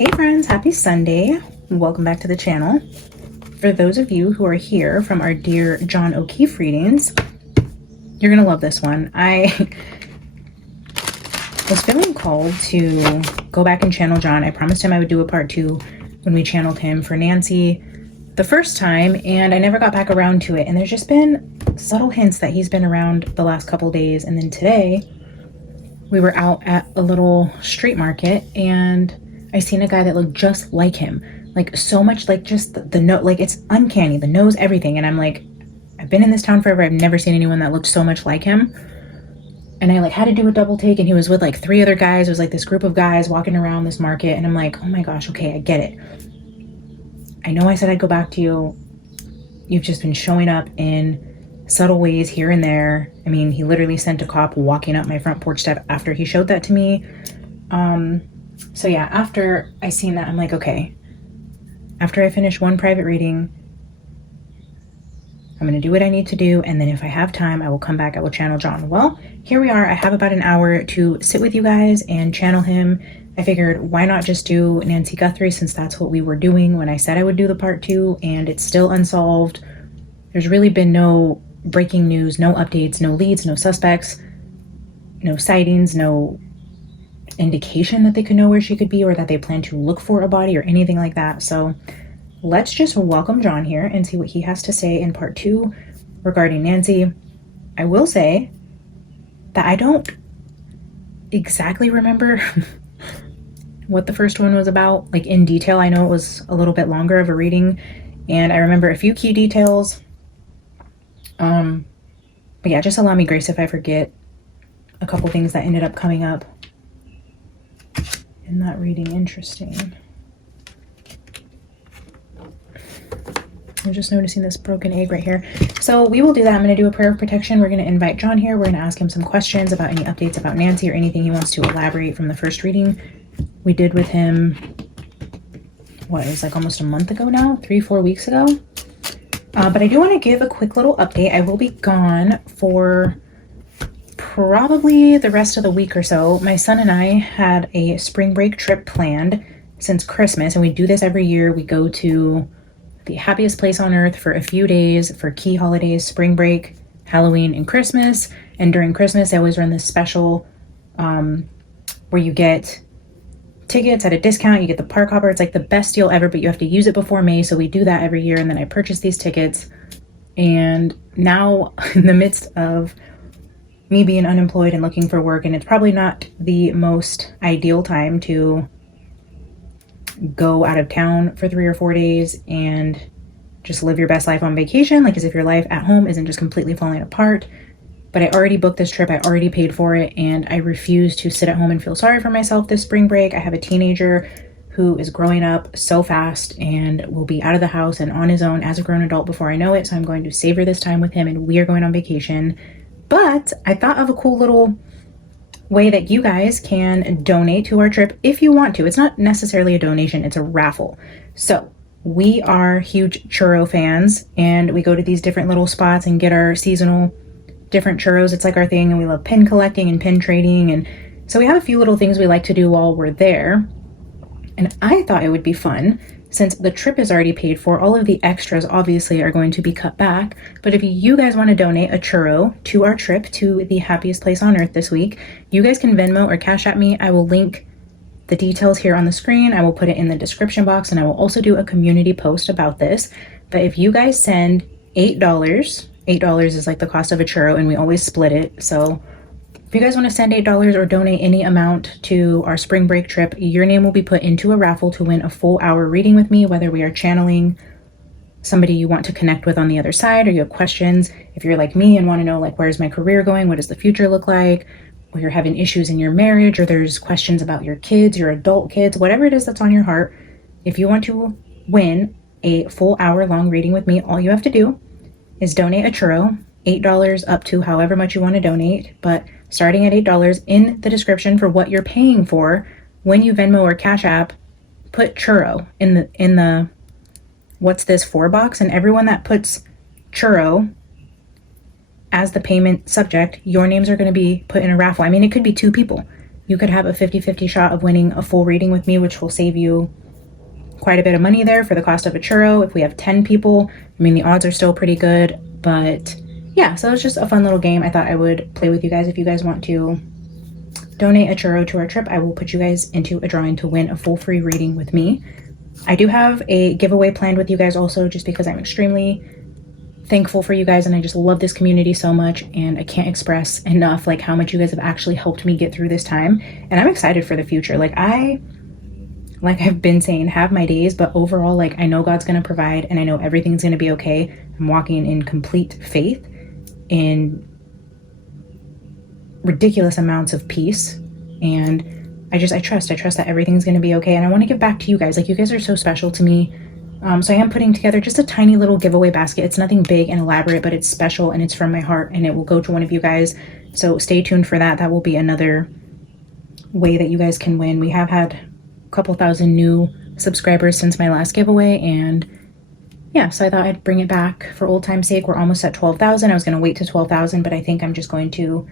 Hey friends, happy Sunday. Welcome back to the channel. For those of you who are here from our dear John O'Keefe readings, you're gonna love this one. I was feeling called to go back and channel John. I promised him I would do a part 2 when we channeled him for Nancy the first time, and I never got back around to it. And there's just been subtle hints that he's been around the last couple days. And then today we were out at a little street market and I seen a guy that looked just like him, like so much like just the nose, like it's uncanny, the nose, everything. And I'm like, I've been in this town forever. I've never seen anyone that looked so much like him. And I like had to do a double take, and he was with like 3 other guys. It was like this group of guys walking around this market. And I'm like, oh my gosh, okay, I get it. I know I said I'd go back to you. You've just been showing up in subtle ways here and there. I mean, he literally sent a cop walking up my front porch step after he showed that to me. So yeah, after I seen that, I'm like, okay, after I finish one private reading, I'm going to do what I need to do. And then if I have time, I will come back. I will channel John. Well, here we are. I have about an hour to sit with you guys and channel him. I figured, why not just do Nancy Guthrie, since that's what we were doing when I said I would do the part 2, and it's still unsolved. There's really been no breaking news, no updates, no leads, no suspects, no sightings, no indication that they could know where she could be or that they plan to look for a body or anything like that. So let's just welcome John here and see what he has to say in part 2 regarding Nancy. I will say that I don't exactly remember what the first one was about, like in detail. I know it was a little bit longer of a reading and I remember a few key details. But yeah, just allow me grace if I forget a couple things that ended up coming up in that reading. Interesting. I'm just noticing this broken egg right here. So we will do that. I'm going to do a prayer of protection. We're going to invite John here. We're going to ask him some questions about any updates about Nancy or anything he wants to elaborate from the first reading we did with him. What, it was like almost a month ago now, 3-4 weeks ago. But I do want to give a quick little update. I will be gone for probably the rest of the week or so. My son and I had a spring break trip planned since Christmas, and we do this every year. We go to the happiest place on earth for a few days for key holidays, spring break, Halloween, and Christmas. And during Christmas, I always run this special where you get tickets at a discount. You get the park hopper. It's like the best deal ever, but you have to use it before May. So we do that every year. And then I purchase these tickets. And now in the midst of me being unemployed and looking for work, and it's probably not the most ideal time to go out of town for 3 or 4 days and just live your best life on vacation, like as if your life at home isn't just completely falling apart. But I already booked this trip, I already paid for it, and I refuse to sit at home and feel sorry for myself this spring break. I have a teenager who is growing up so fast and will be out of the house and on his own as a grown adult before I know it. So I'm going to savor this time with him, and we are going on vacation. But I thought of a cool little way that you guys can donate to our trip if you want to. It's not necessarily a donation, it's a raffle. So we are huge churro fans, and we go to these different little spots and get our seasonal different churros. It's like our thing, and we love pin collecting and pin trading. And so we have a few little things we like to do while we're there. And I thought it would be fun, since the trip is already paid for, all of the extras obviously are going to be cut back. But if you guys want to donate a churro to our trip to the happiest place on earth this week, you guys can Venmo or Cashapp me. I will link the details here on the screen. I will put it in the description box, and I will also do a community post about this. But if you guys send $8 is like the cost of a churro, and we always split it. So if you guys want to send $8 or donate any amount to our spring break trip, your name will be put into a raffle to win a full hour reading with me, whether we are channeling somebody you want to connect with on the other side, or you have questions. If you're like me and want to know, like, where's my career going? What does the future look like? Or you're having issues in your marriage, or there's questions about your kids, your adult kids, whatever it is that's on your heart. If you want to win a full hour long reading with me, all you have to do is donate a churro, $8 up to however much you want to donate, but starting at $8 in the description for what you're paying for. When you Venmo or Cash App, put churro in the what's this for box, and everyone that puts churro as the payment subject, your names are going to be put in a raffle. I mean, it could be 2 people. you could have a 50-50 shot of winning a full reading with me, which will save you quite a bit of money there for the cost of a churro. If we have 10 people, I mean, the odds are still pretty good, but yeah, so it's just a fun little game. I thought I would play with you guys. If you guys want to donate a churro to our trip, I will put you guys into a drawing to win a full free reading with me. I do have a giveaway planned with you guys also, just because I'm extremely thankful for you guys and I just love this community so much, and I can't express enough like how much you guys have actually helped me get through this time, and I'm excited for the future. Like I've been saying, have my days, but overall, like, I know God's gonna provide and I know everything's gonna be okay. I'm walking in complete faith, in ridiculous amounts of peace, and I trust that everything's gonna be okay. And I want to give back to you guys. Like, you guys are so special to me. So I am putting together just a tiny little giveaway basket. It's nothing big and elaborate, but it's special and it's from my heart, and it will go to one of you guys. So stay tuned for that. That will be another way that you guys can win. We have had a couple thousand new subscribers since my last giveaway, and yeah, so I thought I'd bring it back for old time's sake. We're almost at 12,000. I was going to wait to 12,000, but I think I'm just going to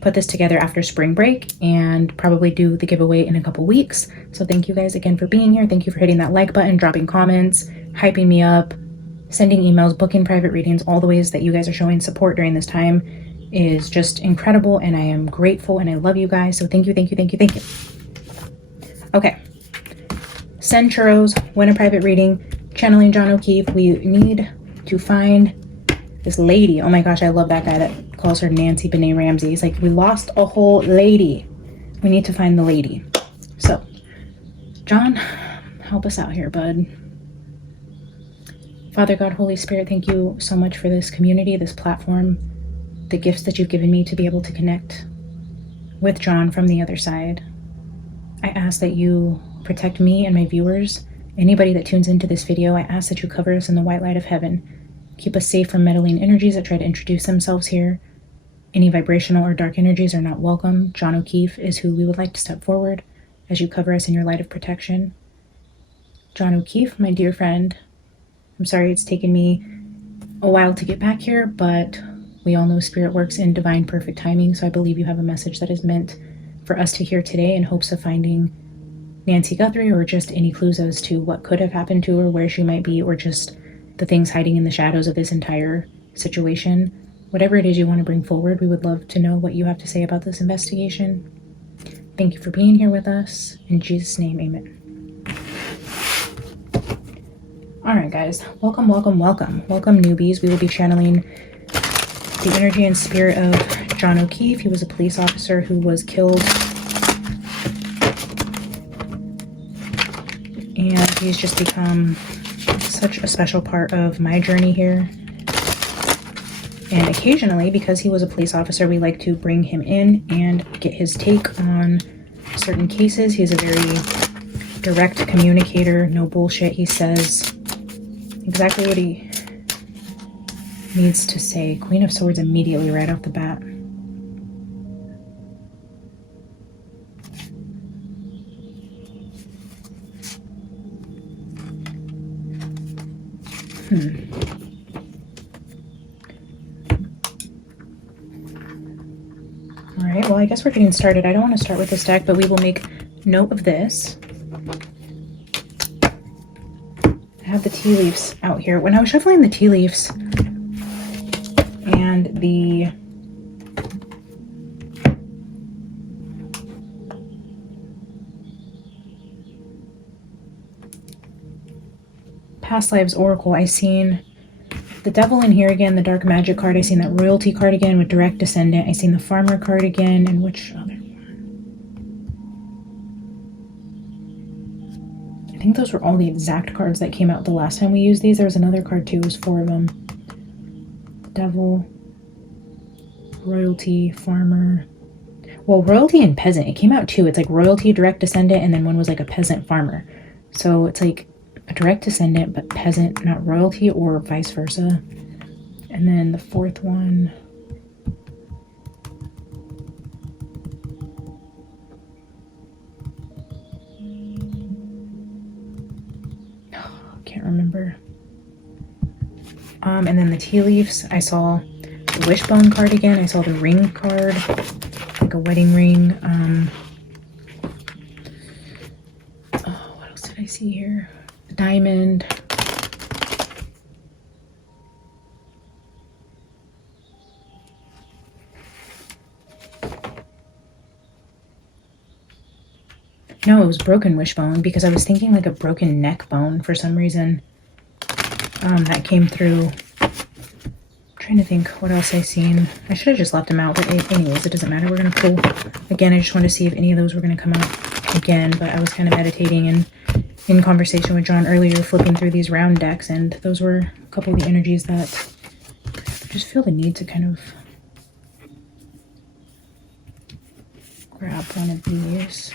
put this together after spring break and probably do the giveaway in a couple weeks. So thank you guys again for being here. Thank you for hitting that like button, dropping comments, hyping me up, sending emails, booking private readings. All the ways that you guys are showing support during this time is just incredible, and I am grateful and I love you guys. So thank you, thank you, thank you, thank you. Okay. Send churros, win a private reading, channeling John O'Keefe. We need to find this lady. Oh my gosh, I love that guy that calls her Nancy Benet Ramsey. He's like, we lost a whole lady. We need to find the lady. So, John, help us out here, bud. Father God, Holy Spirit, thank you so much for this community, this platform, the gifts that you've given me to be able to connect with John from the other side. I ask that you protect me and my viewers, anybody that tunes into this video. I ask that you cover us in the white light of heaven. Keep us safe from meddling energies that try to introduce themselves here. Any vibrational or dark energies are not welcome. John O'Keefe is who we would like to step forward as you cover us in your light of protection. John O'Keefe, my dear friend, I'm sorry it's taken me a while to get back here, but we all know Spirit works in divine perfect timing, so I believe you have a message that is meant for us to hear today in hopes of finding Nancy Guthrie, or just any clues as to what could have happened to her, where she might be, or just the things hiding in the shadows of this entire situation. Whatever it is you want to bring forward, we would love to know what you have to say about this investigation. Thank you for being here with us. In Jesus' name, amen. All right, guys. Welcome, welcome, welcome. Welcome, newbies. We will be channeling the energy and spirit of John O'Keefe. He was a police officer who was killed, and he's just become such a special part of my journey here. And occasionally, because he was a police officer, we like to bring him in and get his take on certain cases. He's a very direct communicator, no bullshit. He says exactly what he needs to say. Queen of Swords immediately right off the bat. Alright, well, I guess we're getting started. I don't want to start with this deck, but we will make note of this. I have the tea leaves out here. When I was shuffling the tea leaves and the Past Lives Oracle, I seen the Devil in here again, the Dark Magic card. I seen that Royalty card again with Direct Descendant. I seen the Farmer card again, and which other one? I think those were all the exact cards that came out the last time we used these. There was another card too, it was 4 of them. Devil, Royalty, Farmer. Well, Royalty and Peasant, it came out too. It's like Royalty, Direct Descendant, and then one was like a Peasant Farmer. So it's like a Direct Descendant, but Peasant, not Royalty, or vice versa. And then the 4th one. Can't remember. And then the tea leaves, I saw the Wishbone card again. I saw the ring card, like a wedding ring. else did I see here? A diamond. No, it was broken wishbone because I was thinking like a broken neck bone for some reason. That came through. I'm trying to think what else I seen. I should have just left them out, but anyways, it doesn't matter. We're gonna pull again. I just wanted to see if any of those were gonna come out again, but I was kind of meditating and in conversation with John earlier, flipping through these round decks, and those were a couple of the energies that I just feel the need to kind of grab one of these.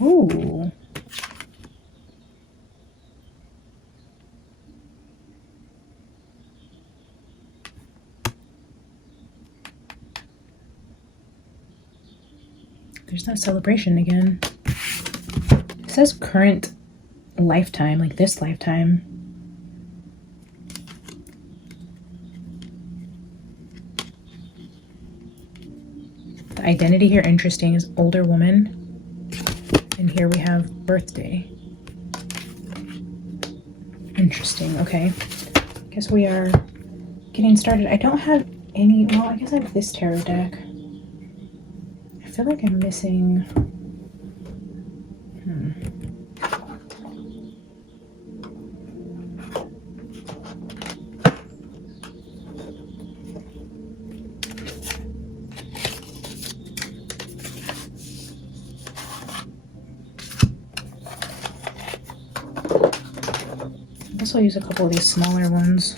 Ooh. There's that celebration again. It says current lifetime, like this lifetime. The identity here, interesting, is older woman. And here we have birthday. Interesting, okay. Guess we are getting started. I don't have any, well, I guess I have this tarot deck. I feel like I'm missing, I guess I'll use a couple of these smaller ones.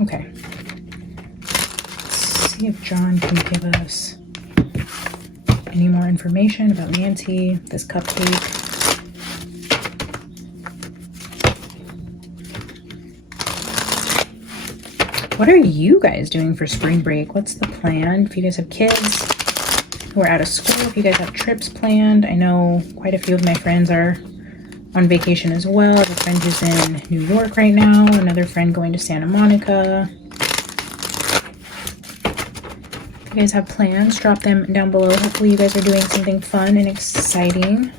Okay. Let's see if John can give us any more information about Nancy, this cupcake. What are you guys doing for spring break? What's the plan? If you guys have kids who are out of school, if you guys have trips planned. I know quite a few of my friends are on vacation as well. I have a friend who's in New York right now, another friend going to Santa Monica. If you guys have plans, drop them down below. Hopefully you guys are doing something fun and exciting.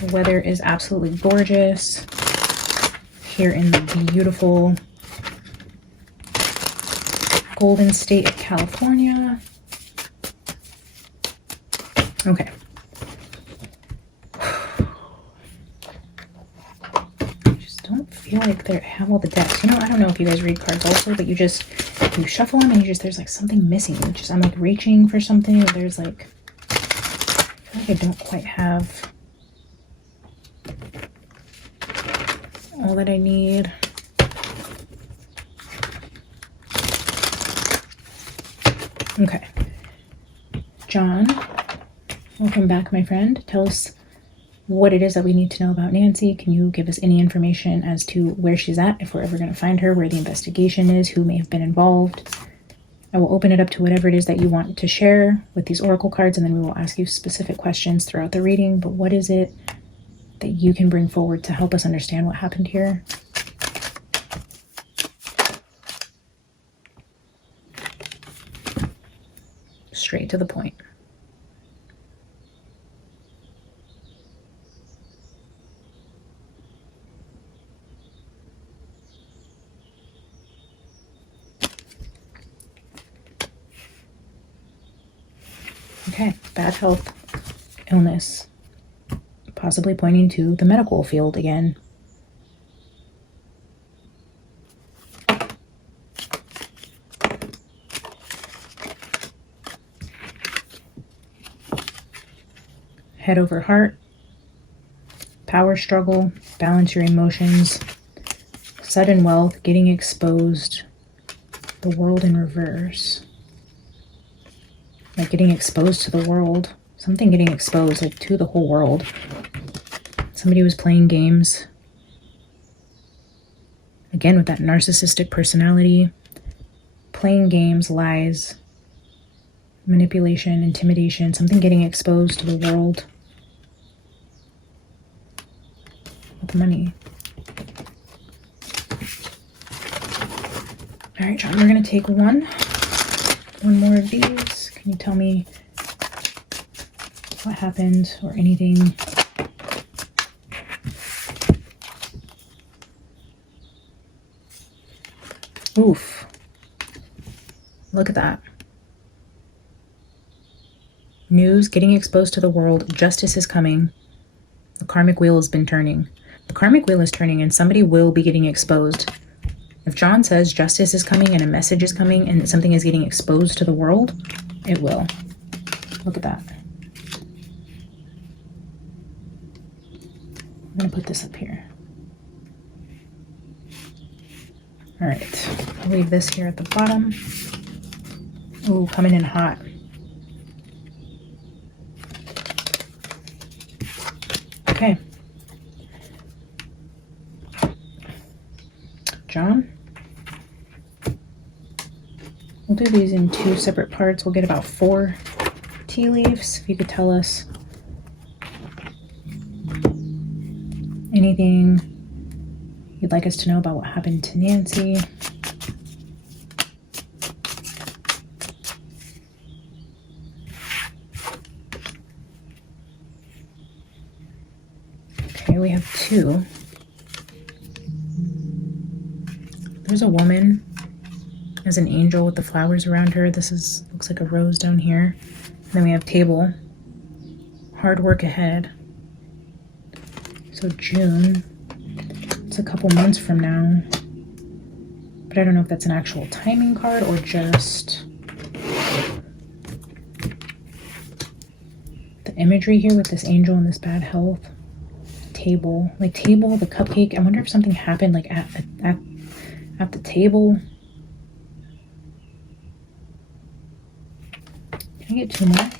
The weather is absolutely gorgeous here in the beautiful Golden State of California. Okay. I just don't feel like they have all the decks. You know, I don't know if you guys read cards also, but you shuffle them and there's like something missing. I'm like reaching for something. There's like, I feel like I don't quite have all that I need. Okay. John, welcome back, my friend. Tell us what it is that we need to know about Nancy. Can you give us any information as to where she's at, if we're ever going to find her, where the investigation is, who may have been involved? I will open it up to whatever it is that you want to share with these oracle cards, and then we will ask you specific questions throughout the reading. But what is it that you can bring forward to help us understand what happened here? Straight to the point. Okay, bad health, illness, possibly pointing to the medical field again. Head over heart, power struggle, balance your emotions, sudden wealth, getting exposed, the world in reverse. Like getting exposed to the world, something getting exposed like to the whole world. Somebody was playing games. Again, with that narcissistic personality, playing games, lies, manipulation, intimidation, something getting exposed to the world. With money. All right, John, we're going to take one more of these. Can you tell me what happened or anything? Oof. Look at that. News getting exposed to the world. Justice is coming. The karmic wheel has been turning. The karmic wheel is turning and somebody will be getting exposed. If John says justice is coming and a message is coming and something is getting exposed to the world, it will. Look at that. I'm going to put this up here. All right. I'll leave this here at the bottom. Ooh, coming in hot. Okay. John, we'll do these in 2 separate parts. We'll get about 4 tea leaves. If you could tell us anything you'd like us to know about what happened to Nancy. Okay, we have 2. There's a woman as an angel with the flowers around her. This looks like a rose down here. And then we have table. Hard work ahead. So June. It's a couple months from now. But I don't know if that's an actual timing card or just the imagery here with this angel and this bad health. Table. Like table, the cupcake. I wonder if something happened like at the table. Can I get 2 more?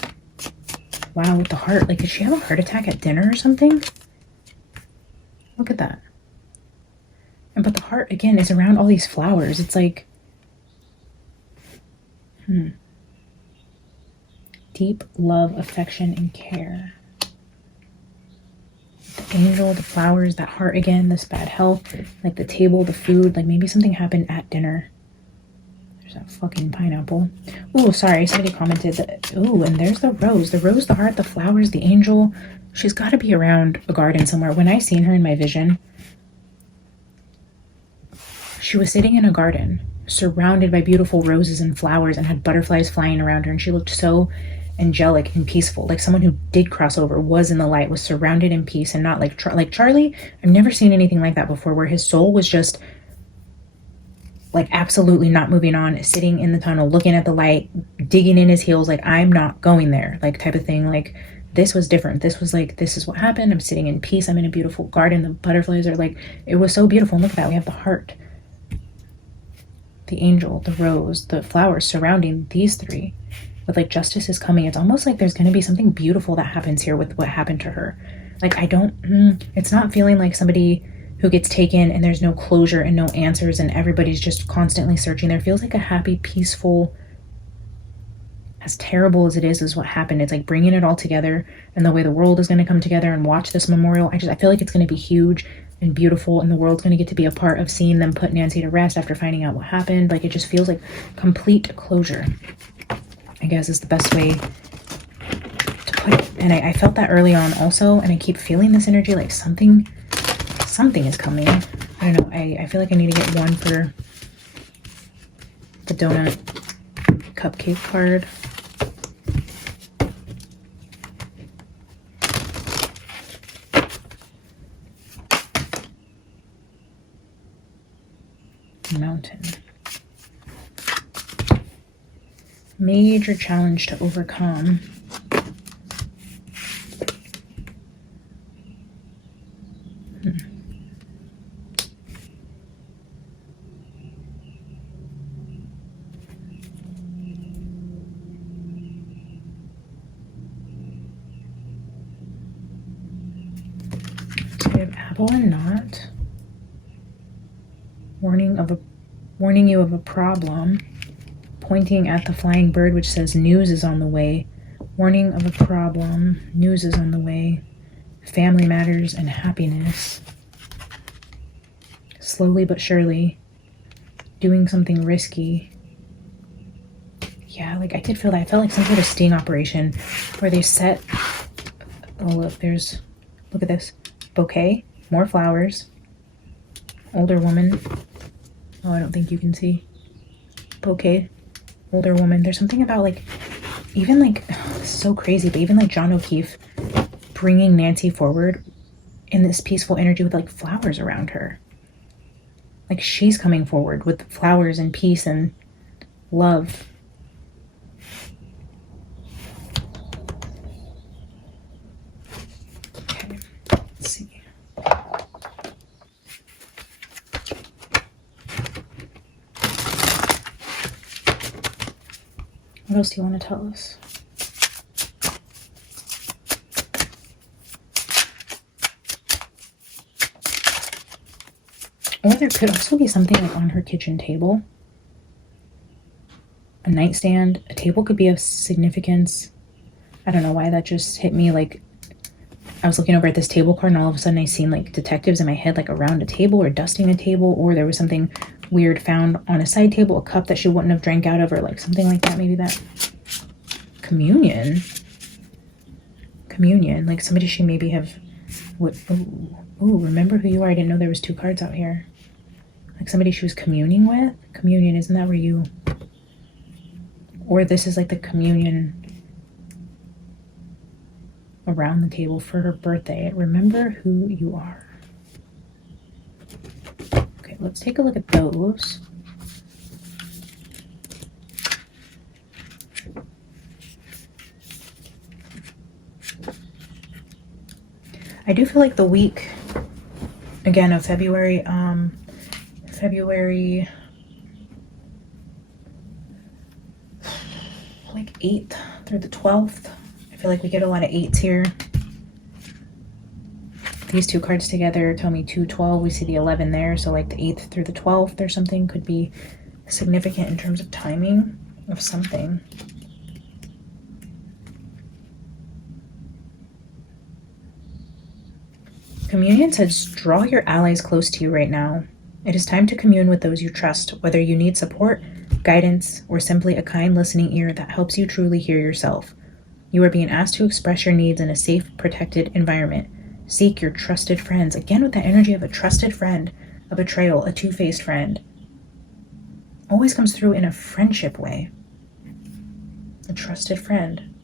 Wow, with the heart. Like, did she have a heart attack at dinner or something? Look at that. But the heart, again, is around all these flowers. It's like... Deep love, affection, and care. The angel, the flowers, that heart again, this bad health, like the table, the food, like maybe something happened at dinner. There's that fucking pineapple. Ooh, sorry, somebody commented that. Ooh, and there's the rose, the heart, the flowers, the angel. She's got to be around a garden somewhere. When I seen her in my vision, she was sitting in a garden, surrounded by beautiful roses and flowers and had butterflies flying around her, and she looked so angelic and peaceful, like someone who did cross over, was in the light, was surrounded in peace, and not like Charlie. I've never seen anything like that before, where his soul was just like absolutely not moving on, sitting in the tunnel, looking at the light, digging in his heels, like I'm not going there, like type of thing. Like this was different. This was like, this is what happened. I'm sitting in peace. I'm in a beautiful garden. The butterflies are like, it was so beautiful. And look at that. We have the heart, the angel, the rose, the flowers surrounding these 3. With like justice is coming. It's almost like there's going to be something beautiful that happens here with what happened to her. Like it's not feeling like somebody who gets taken and there's no closure and no answers and everybody's just constantly searching. There feels like a happy, peaceful, as terrible as it is what happened. It's like bringing it all together, and the way the world is going to come together and watch this memorial. I feel like it's going to be huge and beautiful, and the world's going to get to be a part of seeing them put Nancy to rest after finding out what happened. Like it just feels like complete closure, I guess is the best way to put it. And I felt that early on also, and I keep feeling this energy like something is coming. I don't know. I feel like I need to get one for the donut cupcake card. Mountain. Major challenge to overcome. So we have apple and knot. Warning you of a problem. pointing at the flying bird, which says news is on the way. Warning of a problem. News is on the way. Family matters and happiness. Slowly but surely. Doing something risky. Yeah, like I did feel that. I felt like some sort of sting operation where they set... Oh, look, there's... Look at this. Bouquet. More flowers. Older woman. Oh, I don't think you can see. Bouquet. Older woman. There's something about like... Even like... Oh, this is so crazy, but even like John O'Keefe bringing Nancy forward in this peaceful energy with like flowers around her. Like she's coming forward with flowers and peace and love. Okay, let's see. What else do you want to tell us? Or there could also be something like on her kitchen table. A nightstand. A table could be of significance. I don't know why that just hit me. Like, I was looking over at this table card and all of a sudden I seen like detectives in my head, like around a table or dusting a table, or there was something weird found on a side table, a cup that she wouldn't have drank out of, or like something like that. Maybe that. Communion. Communion. Like somebody she maybe have... Ooh, remember who you are. I didn't know there was 2 cards out here. Like somebody she was communing with? Communion, isn't that where you... Or this is like the communion around the table for her birthday. Remember who you are. Okay, let's take a look at those. I do feel like the week, again, of February like 8th through the 12th. I feel like we get a lot of 8s here. These 2 cards together tell me 212. We see the 11 there, so like the 8th through the 12th or something could be significant in terms of timing of something. Communion says, draw your allies close to you right now. It is time to commune with those you trust, whether you need support, guidance, or simply a kind listening ear that helps you truly hear yourself. You are being asked to express your needs in a safe, protected environment. Seek your trusted friends. Again, with that energy of a trusted friend, a betrayal, a two-faced friend. Always comes through in a friendship way. A trusted friend.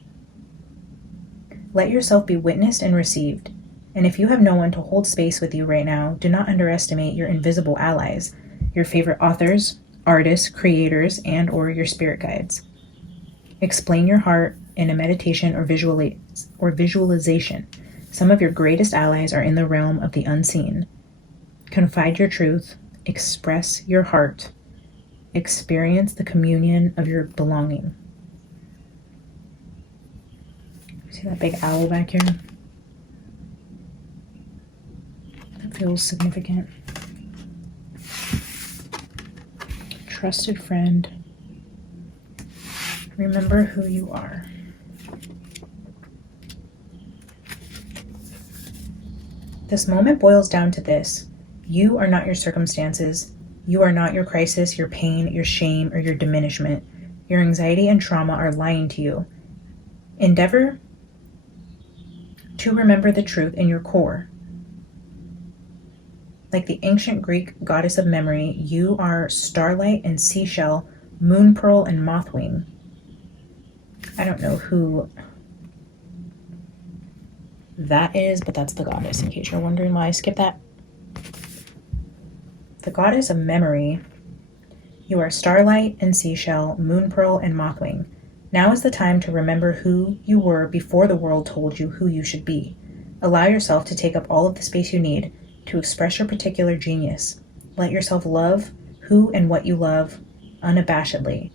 Let yourself be witnessed and received. And if you have no one to hold space with you right now, do not underestimate your invisible allies, your favorite authors, artists, creators, and or your spirit guides. Explain your heart in a meditation or visualization. Some of your greatest allies are in the realm of the unseen. Confide your truth, express your heart, experience the communion of your belonging. See that big owl back here? Feels significant. Trusted friend. Remember who you are. This moment boils down to this. You are not your circumstances. You are not your crisis, your pain, your shame, or your diminishment. Your anxiety and trauma are lying to you. Endeavor to remember the truth in your core. Like the ancient Greek goddess of memory, you are starlight and seashell, moon pearl and mothwing. I don't know who that is, but that's the goddess, in case you're wondering why I skipped that. The goddess of memory. You are starlight and seashell, moon pearl and mothwing. Now is the time to remember who you were before the world told you who you should be. Allow yourself to take up all of the space you need to express your particular genius. Let yourself love who and what you love unabashedly.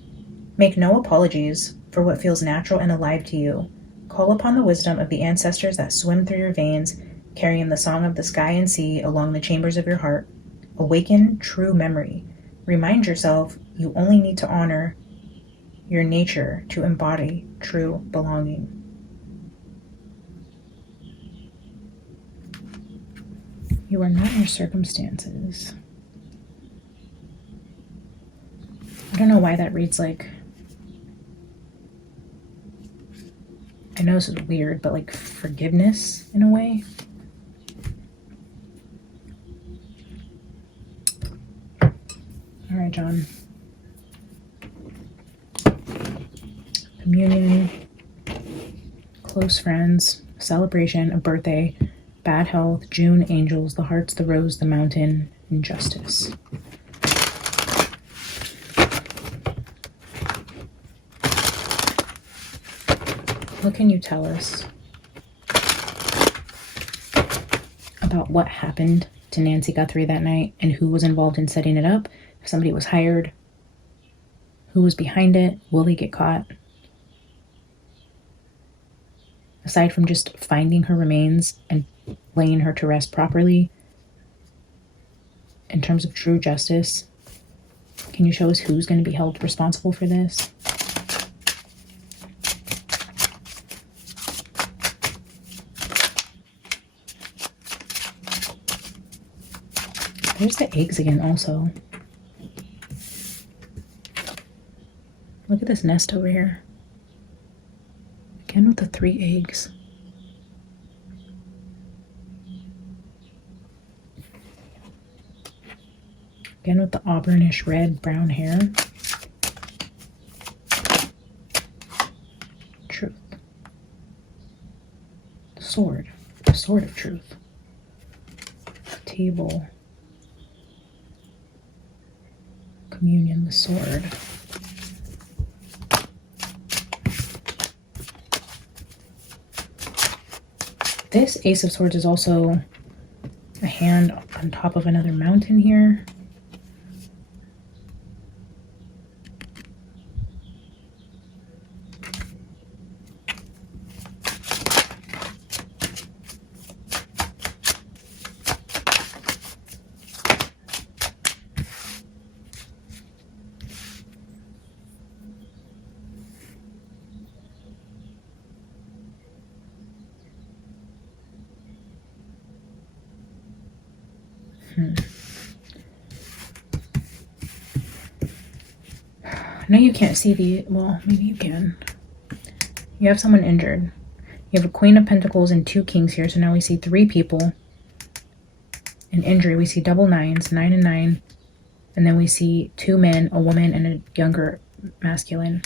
Make no apologies for what feels natural and alive to you. Call upon the wisdom of the ancestors that swim through your veins, carrying the song of the sky and sea along the chambers of your heart. Awaken true memory. Remind yourself you only need to honor your nature to embody true belonging. You are not your circumstances. I don't know why that reads like, I know this is weird, but like forgiveness in a way. All right, John. Communion, close friends, celebration, a birthday, bad health, June, angels, the hearts, the rose, the mountain, and justice. What can you tell us about what happened to Nancy Guthrie that night and who was involved in setting it up? If somebody was hired, who was behind it? Will they get caught? Aside from just finding her remains and laying her to rest properly, in terms of true justice, can you show us who's going to be held responsible for this? There's the eggs again also. Look at this nest over here. Again with the 3 eggs. Again with the auburnish red brown hair. Truth. Sword. The sword of truth. Table. Communion, the sword. This Ace of Swords is also a hand on top of another mountain here. I know you can't see the, well, maybe you can. You have someone injured. You have a Queen of Pentacles and 2 Kings here, so now we see 3 people. An injury, we see double 9s, 9 and 9. And then we see 2 men, a woman, and a younger masculine.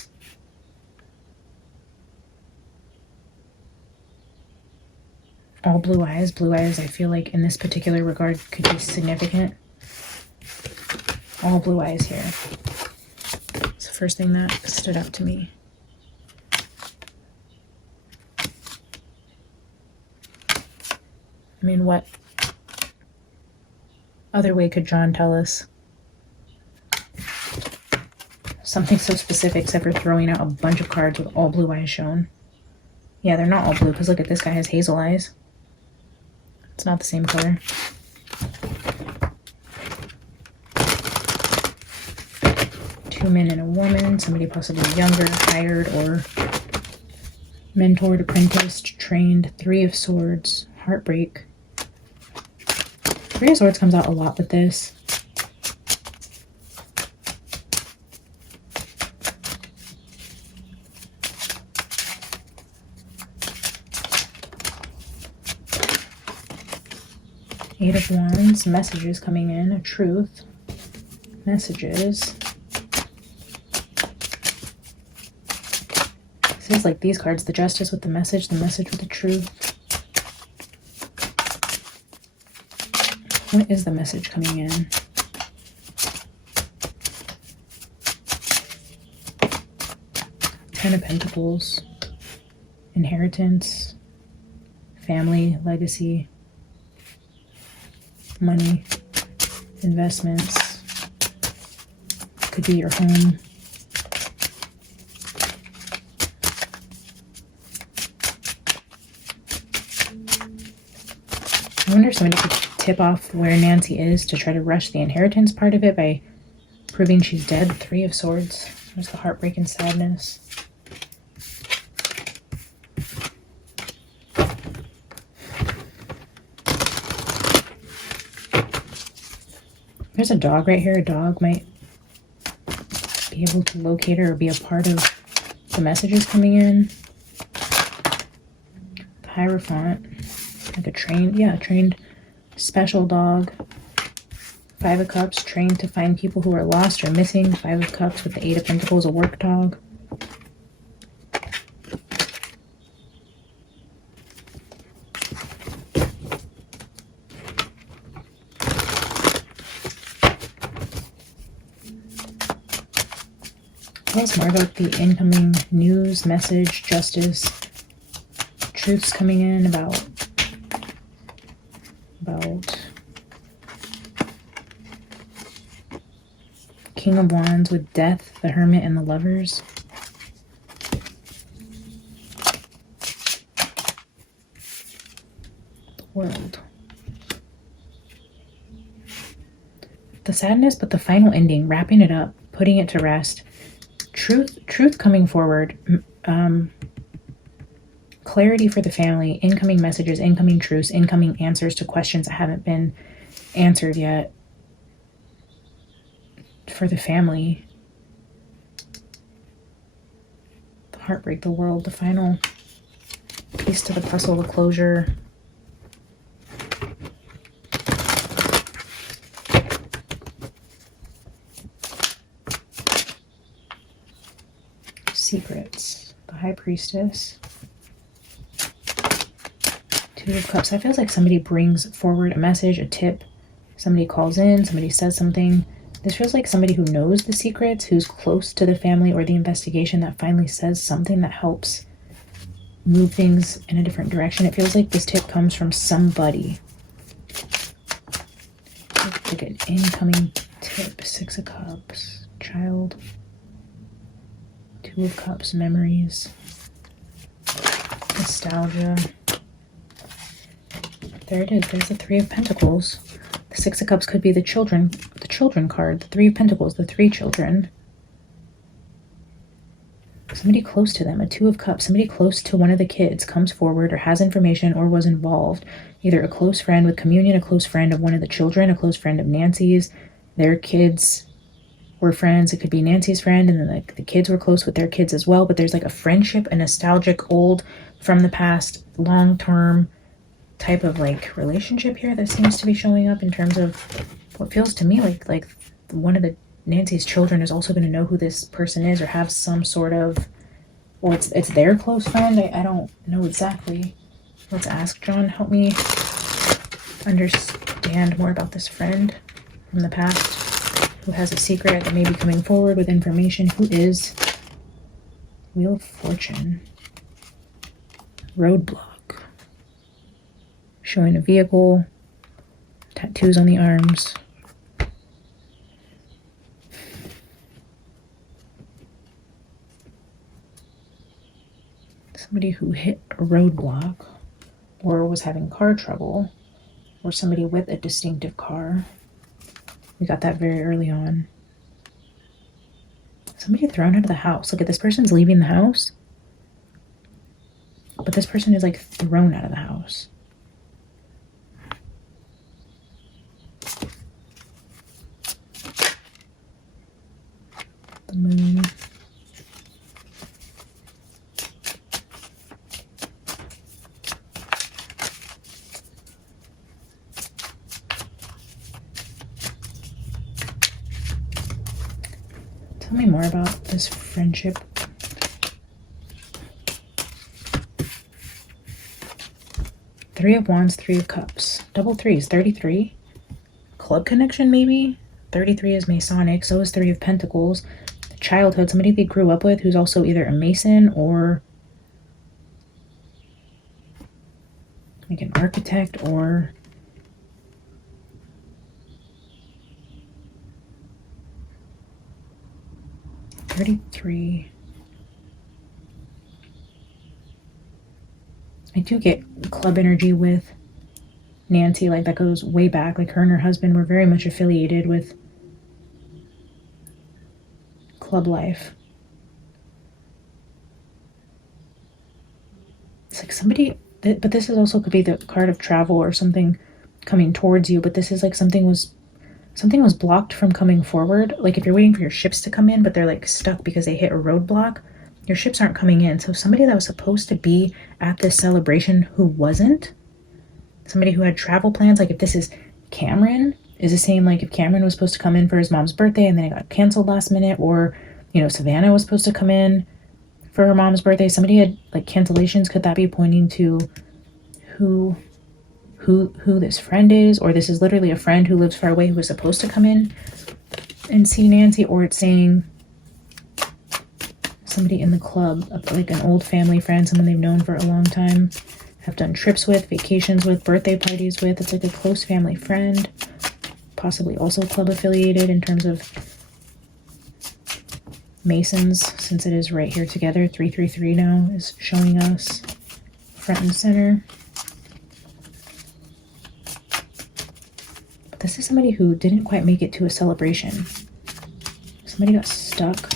All blue eyes. Blue eyes, I feel like in this particular regard could be significant. All blue eyes here. It's the first thing that stood up to me. I mean, what other way could John tell us something so specific except for throwing out a bunch of cards with all blue eyes shown? Yeah, they're not all blue because look at this guy has hazel eyes. It's not the same color. Two men and a woman, somebody possibly younger, hired or mentored, apprenticed, trained. 3 of Swords, heartbreak. 3 of Swords comes out a lot with this. Eight of Wands, messages coming in, a truth, messages. This is like these cards, the Justice with the message with the truth. What is the message coming in? Ten of Pentacles, inheritance, family, legacy, money, investments, could be your home. I wonder if somebody could tip off where Nancy is to try to rush the inheritance part of it by proving she's dead. 3 of Swords. There's the heartbreak and sadness. There's a dog right here. A dog might be able to locate her or be a part of the messages coming in. The Hierophant. Like a trained special dog. 5 of Cups, trained to find people who are lost or missing. 5 of Cups with the 8 of Pentacles, a work dog. Tell us more about the incoming news, message, justice, truths coming in about King of Wands with Death, the Hermit, and the Lovers. The World. The sadness, but the final ending, wrapping it up, putting it to rest. Truth coming forward. Clarity for the family, incoming messages, incoming truths, incoming answers to questions that haven't been answered yet for the family. The heartbreak, the world, the final piece to the puzzle, the closure. Secrets, the High Priestess. 2 of Cups. I feel like somebody brings forward a message, a tip. Somebody calls in, somebody says something. This feels like somebody who knows the secrets, who's close to the family or the investigation, that finally says something that helps move things in a different direction. It feels like this tip comes from somebody. Like an incoming tip. 6 of Cups. Child. 2 of Cups. Memories. Nostalgia. There it is. There's the 3 of Pentacles. The 6 of Cups could be the children card. The 3 of Pentacles, the 3 children. Somebody close to them. A 2 of Cups. Somebody close to one of the kids comes forward or has information or was involved. Either a close friend with communion, a close friend of one of the children, a close friend of Nancy's. Their kids were friends. It could be Nancy's friend, and then the kids were close with their kids as well. But there's like a friendship, a nostalgic, old, from the past, long-term type of like relationship here that seems to be showing up in terms of what feels to me like one of the Nancy's children is also going to know who this person is or have some sort of, or it's their close friend. I don't know exactly. Let's ask John. Help me understand more about this friend from the past who has a secret that may be coming forward with information. Who is Wheel of Fortune. Roadblock. Showing a vehicle, tattoos on the arms. Somebody who hit a roadblock or was having car trouble, or somebody with a distinctive car. We got that very early on. Somebody thrown out of the house. Look at this person's leaving the house, but this person is like thrown out of the house. The Moon. Tell me more about this friendship. Three of Wands, 3 of Cups. Double threes, 33. Club connection, maybe? 33 is Masonic, so is 3 of Pentacles. Childhood, somebody they grew up with who's also either a Mason or like an architect or $33. I do get club energy with Nancy, like that goes way back. Like her and her husband were very much affiliated with club life. It's like somebody, but this is also could be the card of travel or something coming towards you, but this is like something was blocked from coming forward. Like if you're waiting for your ships to come in, but they're like stuck because they hit a roadblock, your ships aren't coming in. So somebody that was supposed to be at this celebration who wasn't, somebody who had travel plans, like if this is Cameron, is the same like if Cameron was supposed to come in for his mom's birthday and then it got canceled last minute, or, you know, Savannah was supposed to come in for her mom's birthday. Somebody had like cancellations. Could that be pointing to who this friend is? Or this is literally a friend who lives far away who was supposed to come in and see Nancy? Or it's saying somebody in the club, like an old family friend, someone they've known for a long time, have done trips with, vacations with, birthday parties with. It's like a close family friend, possibly also club affiliated in terms of Masons, since it is right here together. 333 now is showing us front and center. But this is somebody who didn't quite make it to a celebration. Somebody got stuck.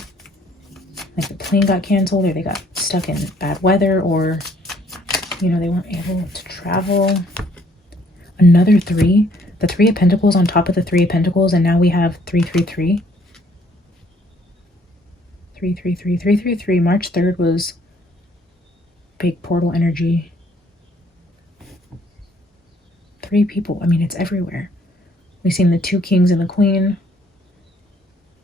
Like the plane got canceled, or they got stuck in bad weather, or, you know, they weren't able to travel. Another 3. The 3 of Pentacles on top of the 3 of Pentacles, and now we have 333. 333, 333. March 3rd was big portal energy. 3 people. I mean, it's everywhere. We've seen the 2 kings and the queen.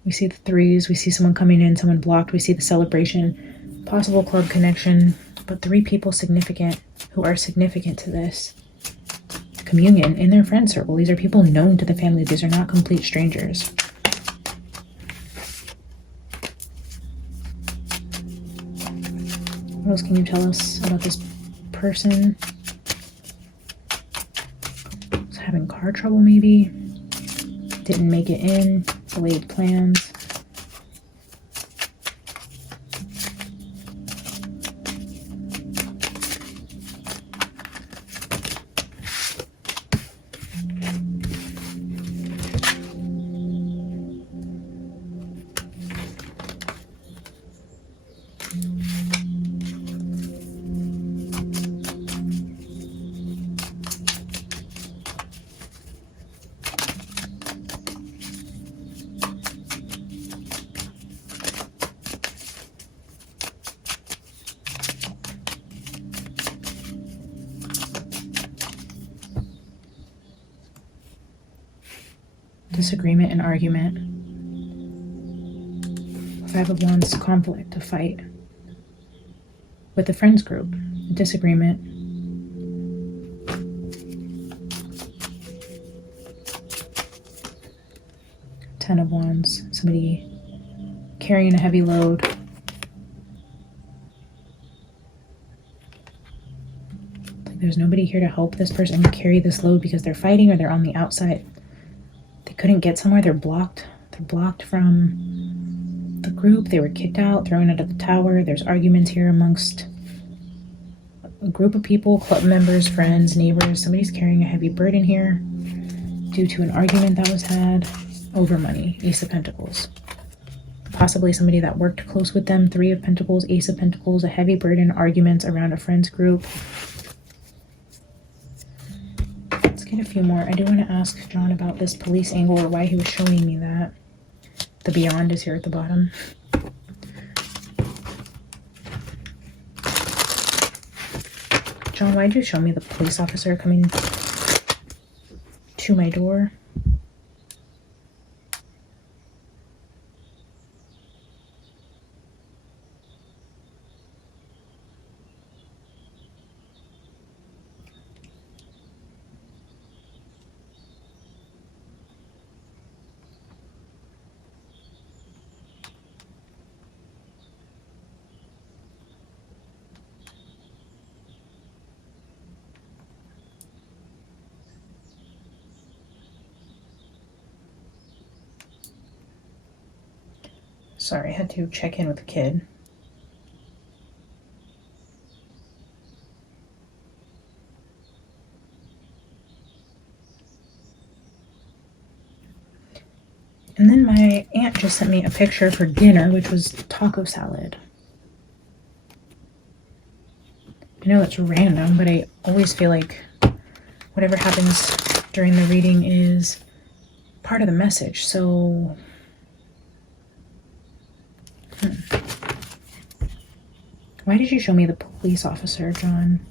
We see the 3s. We see someone coming in, someone blocked. We see the celebration, possible club connection. But 3 people significant, who are significant to this communion in their friend circle. These are people known to the family. These are not complete strangers. What else can you tell us about this person? Was having car trouble maybe. Didn't make it in. Delayed plans. Disagreement and argument. 5 of Wands, conflict, a fight with the friends group, a disagreement. Ten of Wands, somebody carrying a heavy load. Like there's nobody here to help this person carry this load because they're fighting or they're on the outside. Couldn't get somewhere. They're blocked. They're blocked from the group. They were kicked out, thrown out of the tower. There's arguments here amongst a group of people, club members, friends, neighbors. Somebody's carrying a heavy burden here due to an argument that was had over money. Ace of Pentacles. Possibly somebody that worked close with them. 3 of Pentacles, Ace of Pentacles, a heavy burden, arguments around a friends group. Get a few more. I do want to ask John about this police angle, or why he was showing me that. The beyond is here at the bottom. John, why'd you show me the police officer coming to my door? Sorry, I had to check in with the kid. And then my aunt just sent me a picture for dinner, which was taco salad. I know that's random, but I always feel like whatever happens during the reading is part of the message. So, why did you show me the police officer, John?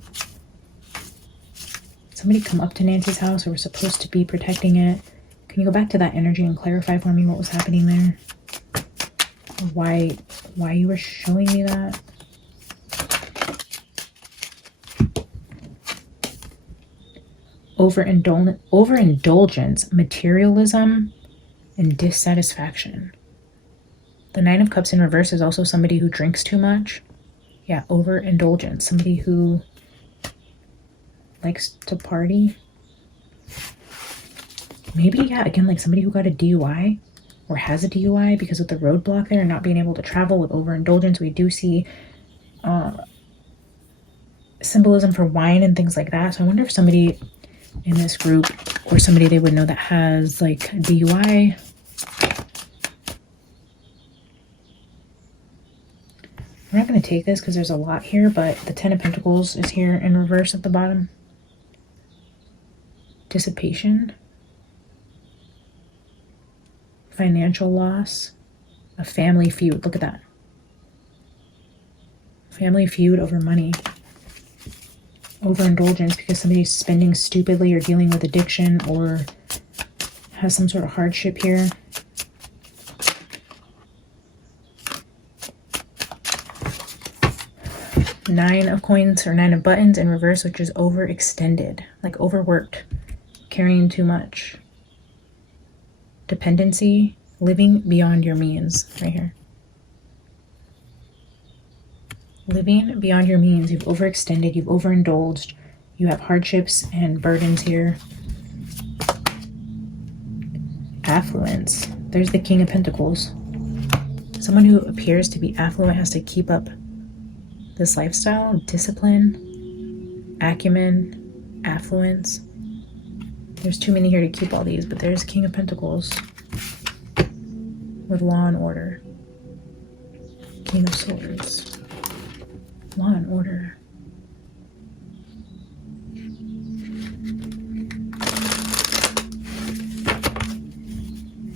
Somebody come up to Nancy's house, or we're supposed to be protecting it. Can you go back to that energy and clarify for me what was happening there? Or why you were showing me that? Overindulgence, materialism, and dissatisfaction. The Nine of Cups in reverse is also somebody who drinks too much. Yeah, overindulgence. Somebody who likes to party. Maybe, yeah, again, like somebody who got a DUI or has a DUI because of the roadblock there and not being able to travel. With overindulgence, we do see symbolism for wine and things like that. So I wonder if somebody in this group or somebody they would know that has like a DUI. We're not going to take this because there's a lot here, but the Ten of Pentacles is here in reverse at the bottom. Dissipation. Financial loss. A family feud. Look at that. Family feud over money. Overindulgence because somebody's spending stupidly or dealing with addiction or has some sort of hardship here. Nine of coins or nine of buttons in reverse, which is overextended, like overworked, carrying too much. Dependency, living beyond your means, right here. Living beyond your means. You've overextended, you've overindulged, you have hardships and burdens here. Affluence. There's the King of Pentacles. Someone who appears to be affluent has to keep up this lifestyle. Discipline, acumen, affluence. There's too many here to keep all these, but there's King of Pentacles with law and order. King of Swords. Law and order.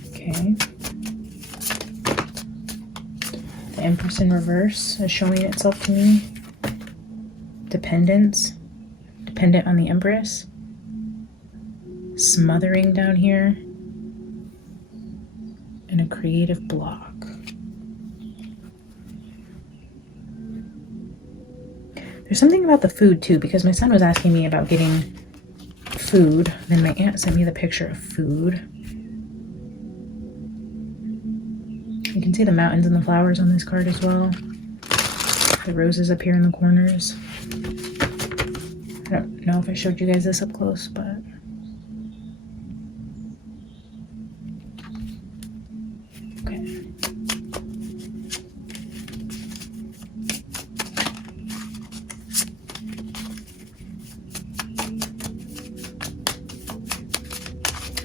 Okay. The Empress in reverse is showing itself to me. Dependence. Dependent on the Empress. Smothering down here. And a creative block. There's something about the food too, because my son was asking me about getting food. Then my aunt sent me the picture of food. You can see the mountains and the flowers on this card as well. The roses up here in the corners. I don't know if I showed you guys this up close, but okay.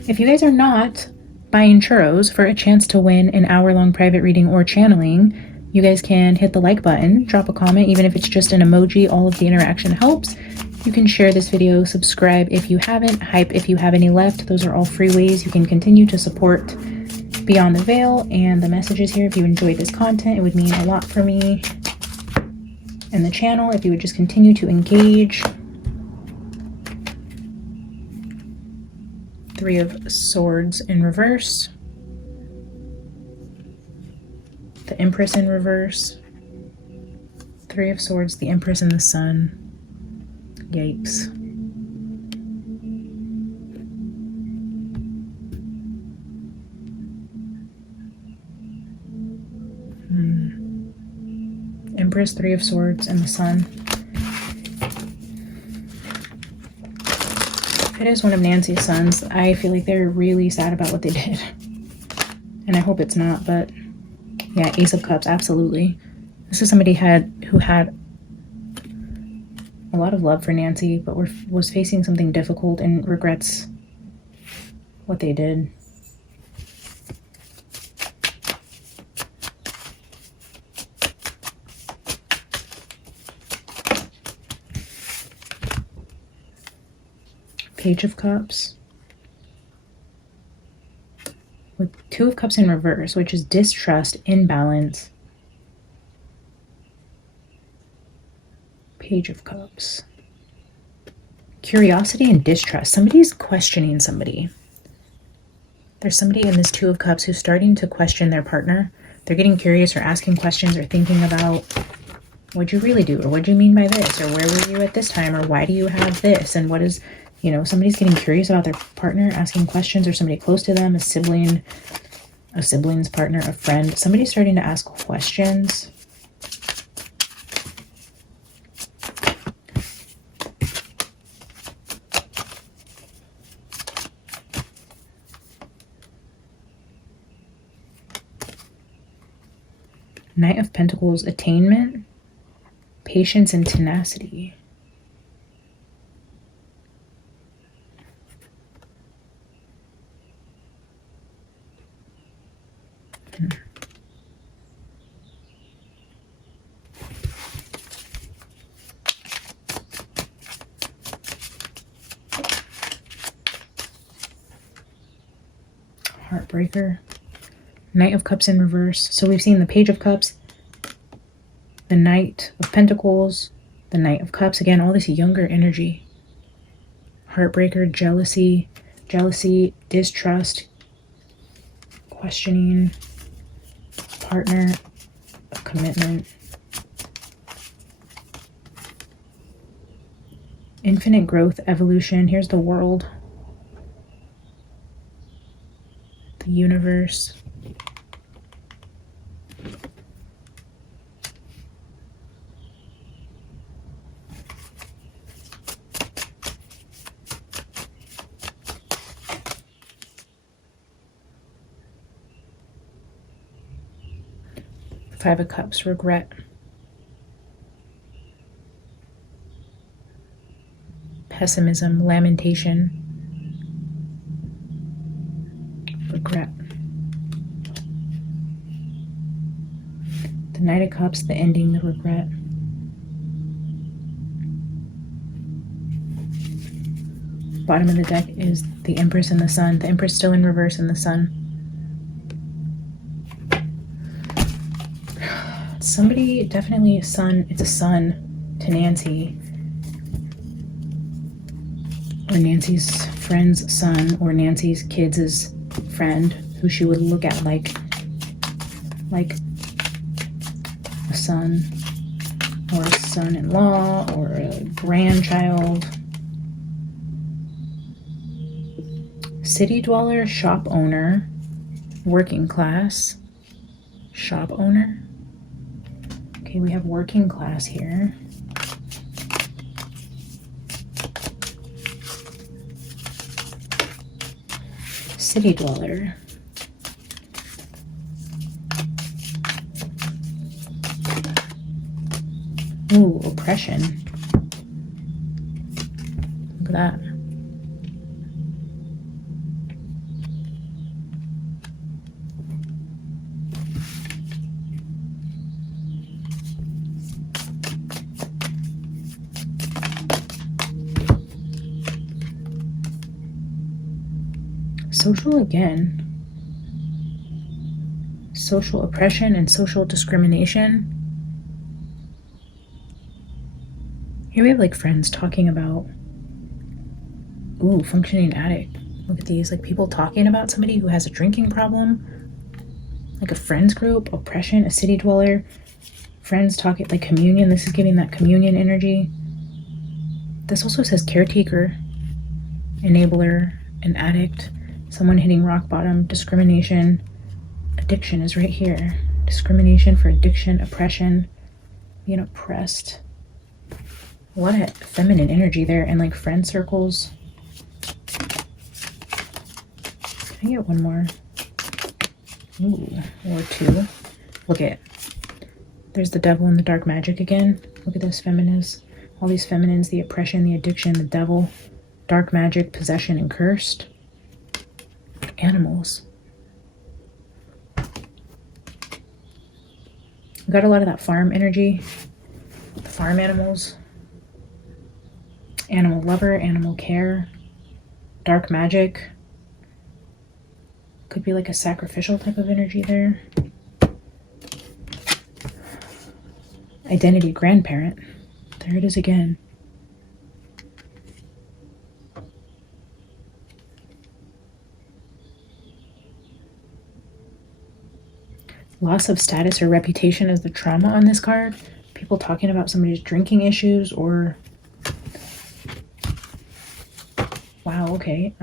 If you guys are not buying churros for a chance to win an hour-long private reading or channeling, you guys can hit the like button, drop a comment, even if it's just an emoji. All of the interaction helps. You can share this video, subscribe if you haven't, hype if you have any left. Those are all free ways you can continue to support Beyond the Veil and the messages here. If you enjoyed this content, it would mean a lot for me and the channel if you would just continue to engage. Three of Swords in reverse. The Empress in reverse. Three of Swords, the Empress and the Sun. Yikes. Empress, Three of Swords, and the Sun. It is one of Nancy's sons. I feel like they're really sad about what they did. And I hope it's not, but yeah, Ace of Cups, absolutely. This is somebody who had a lot of love for Nancy, but was facing something difficult and regrets what they did. Page of Cups. With Two of Cups in reverse, which is distrust, imbalance. Page of Cups. Curiosity and distrust. Somebody's questioning somebody. There's somebody in this Two of Cups who's starting to question their partner. They're getting curious or asking questions or thinking about, what'd you really do? Or what'd you mean by this? Or where were you at this time? Or why do you have this? And what is, you know, somebody's getting curious about their partner, asking questions, or somebody close to them, a sibling, a sibling's partner, a friend. Somebody's starting to ask questions. Knight of Pentacles, attainment, patience, and tenacity. Heartbreaker. Knight of Cups in reverse. So we've seen the Page of Cups, the Knight of Pentacles, the Knight of Cups. Again, all this younger energy. Heartbreaker, jealousy, distrust, questioning, partner, commitment. Infinite growth, evolution. Here's the world. The universe. Five of Cups, regret. Pessimism, lamentation, regret. The Knight of Cups, the ending, the regret. Bottom of the deck is the Empress and the Sun. The Empress still in reverse and the Sun. Somebody, definitely a son, it's a son to Nancy. Or Nancy's friend's son, or Nancy's kids' friend, who she would look at like a son, or a son-in-law, or a grandchild. City dweller, shop owner, working class, shop owner. Okay, we have working class here. City dweller. Ooh, oppression. Look at that. Social again. Social oppression and social discrimination. Here we have like friends talking about, ooh, functioning addict. Look at these, like people talking about somebody who has a drinking problem. Like a friends group, oppression, a city dweller. Friends talking, like communion. This is giving that communion energy. This also says caretaker, enabler, an addict. Someone hitting rock bottom, discrimination, addiction is right here. Discrimination for addiction, oppression, being oppressed. What a feminine energy there, and like friend circles. Can I get one more? Ooh, or two. Look at, there's the devil and the dark magic again. Look at this, feminines. All these feminines, the oppression, the addiction, the devil, dark magic, possession, and cursed. Animals. We got a lot of that farm energy. The farm animals. Animal lover, animal care. dark magic. Could be like a sacrificial type of energy there. Identity grandparent. There it is again. Loss of status or reputation is the trauma on this card. People talking about somebody's drinking issues or... Wow, okay.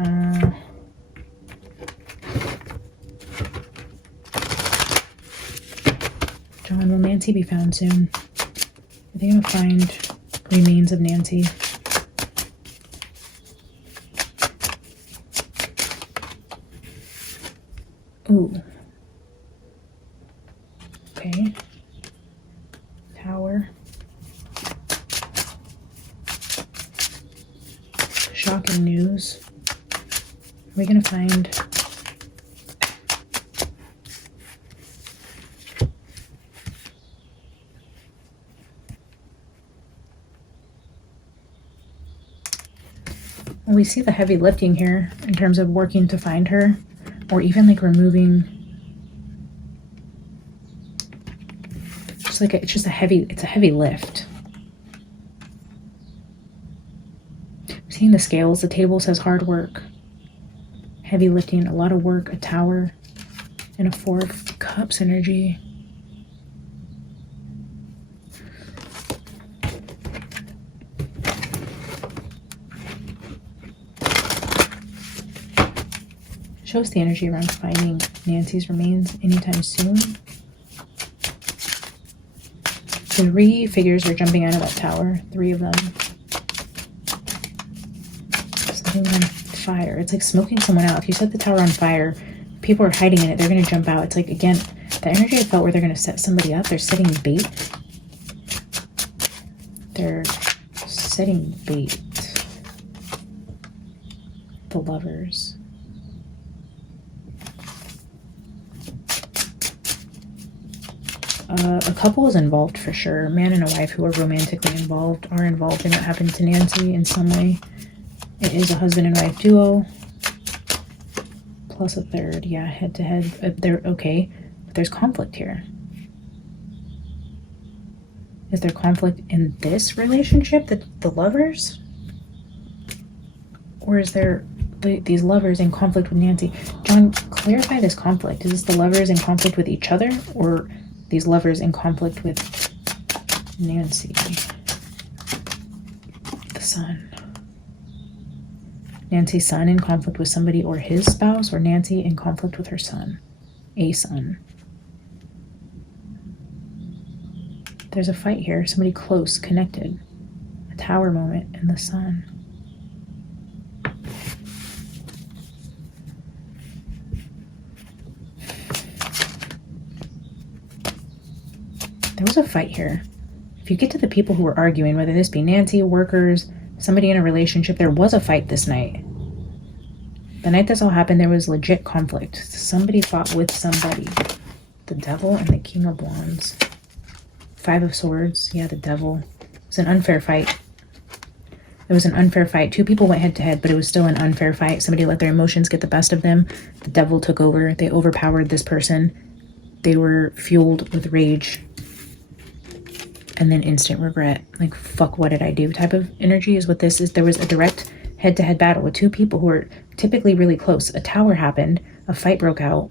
John, will Nancy be found soon? Are they gonna find remains of Nancy? Ooh. Okay. Tower. Shocking news. Are we gonna find... Well, we see the heavy lifting here in terms of working to find her, or even like removing... It's just a heavy lift. Seeing the scales, the table says hard work, heavy lifting, a lot of work, a tower, and a 4 of Cups energy. Shows the energy around finding Nancy's remains anytime soon. 3 figures are jumping out of that tower. 3 of them. Something on fire. It's like smoking someone out. If you set the tower on fire, people are hiding in it. They're going to jump out. It's like, again, the energy I felt where they're going to set somebody up. They're setting bait. They're setting bait. The Lovers. A couple is involved for sure. Man and a wife who are romantically involved are involved in what happened to Nancy in some way. It is a husband and wife duo. Plus a third. Yeah, head to head. They're okay. But there's conflict here. Is there conflict in this relationship, the Lovers? Or is there these Lovers in conflict with Nancy? John, clarify this conflict. Is this the Lovers in conflict with each other, or these Lovers in conflict with Nancy? The Sun. Nancy's son in conflict with somebody or his spouse, or Nancy in conflict with her son. A son. There's a fight here. Somebody close, connected. A tower moment in the Sun. There was a fight here. If you get to the people who were arguing, whether this be Nancy, workers, somebody in a relationship, there was a fight this night. The night this all happened, there was legit conflict. Somebody fought with somebody. The Devil and the King of Wands. 5 of Swords. Yeah, the Devil. It was an unfair fight. It was an unfair fight. 2 people went head to head, but it was still an unfair fight. Somebody let their emotions get the best of them. The Devil took over. They overpowered this person. They were fueled with rage. And then instant regret. Like, fuck, what did I do type of energy is what this is. There was a direct head-to-head battle with 2 people who were typically really close. A tower happened. A fight broke out.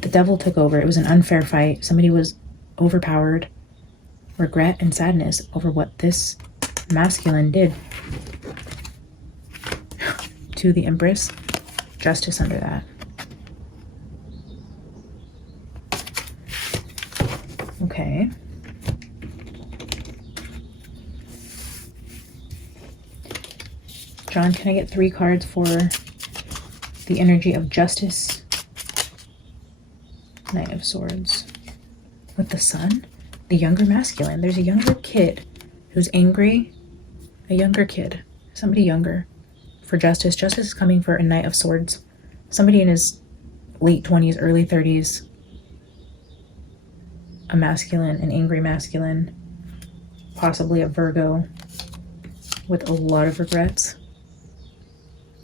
The Devil took over. It was an unfair fight. Somebody was overpowered. Regret and sadness over what this masculine did to the Empress. Justice under that. Okay. John, can I get 3 cards for the energy of justice? Knight of Swords. With the Sun? The younger masculine. There's a younger kid who's angry. A younger kid. Somebody younger. For justice. Justice is coming for a Knight of Swords. Somebody in his late 20s, early 30s. A masculine, an angry masculine. Possibly a Virgo. With a lot of regrets.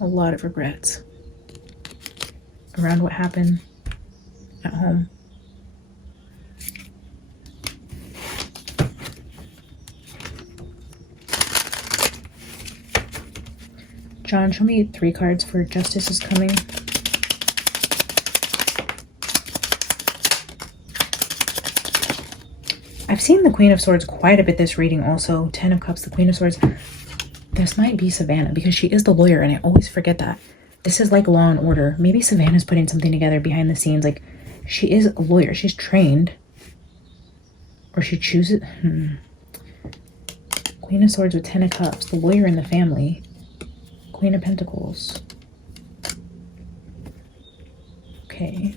a lot of regrets around what happened at home. John, show me 3 cards for justice is coming. I've seen the Queen of Swords quite a bit this reading also. 10 of Cups, the Queen of Swords. This might be Savannah because she is the lawyer and I always forget that. This is like Law and Order. Maybe Savannah's putting something together behind the scenes. Like, she is a lawyer. She's trained. Or she chooses... Queen of Swords with 10 of Cups. The lawyer in the family. Queen of Pentacles. Okay.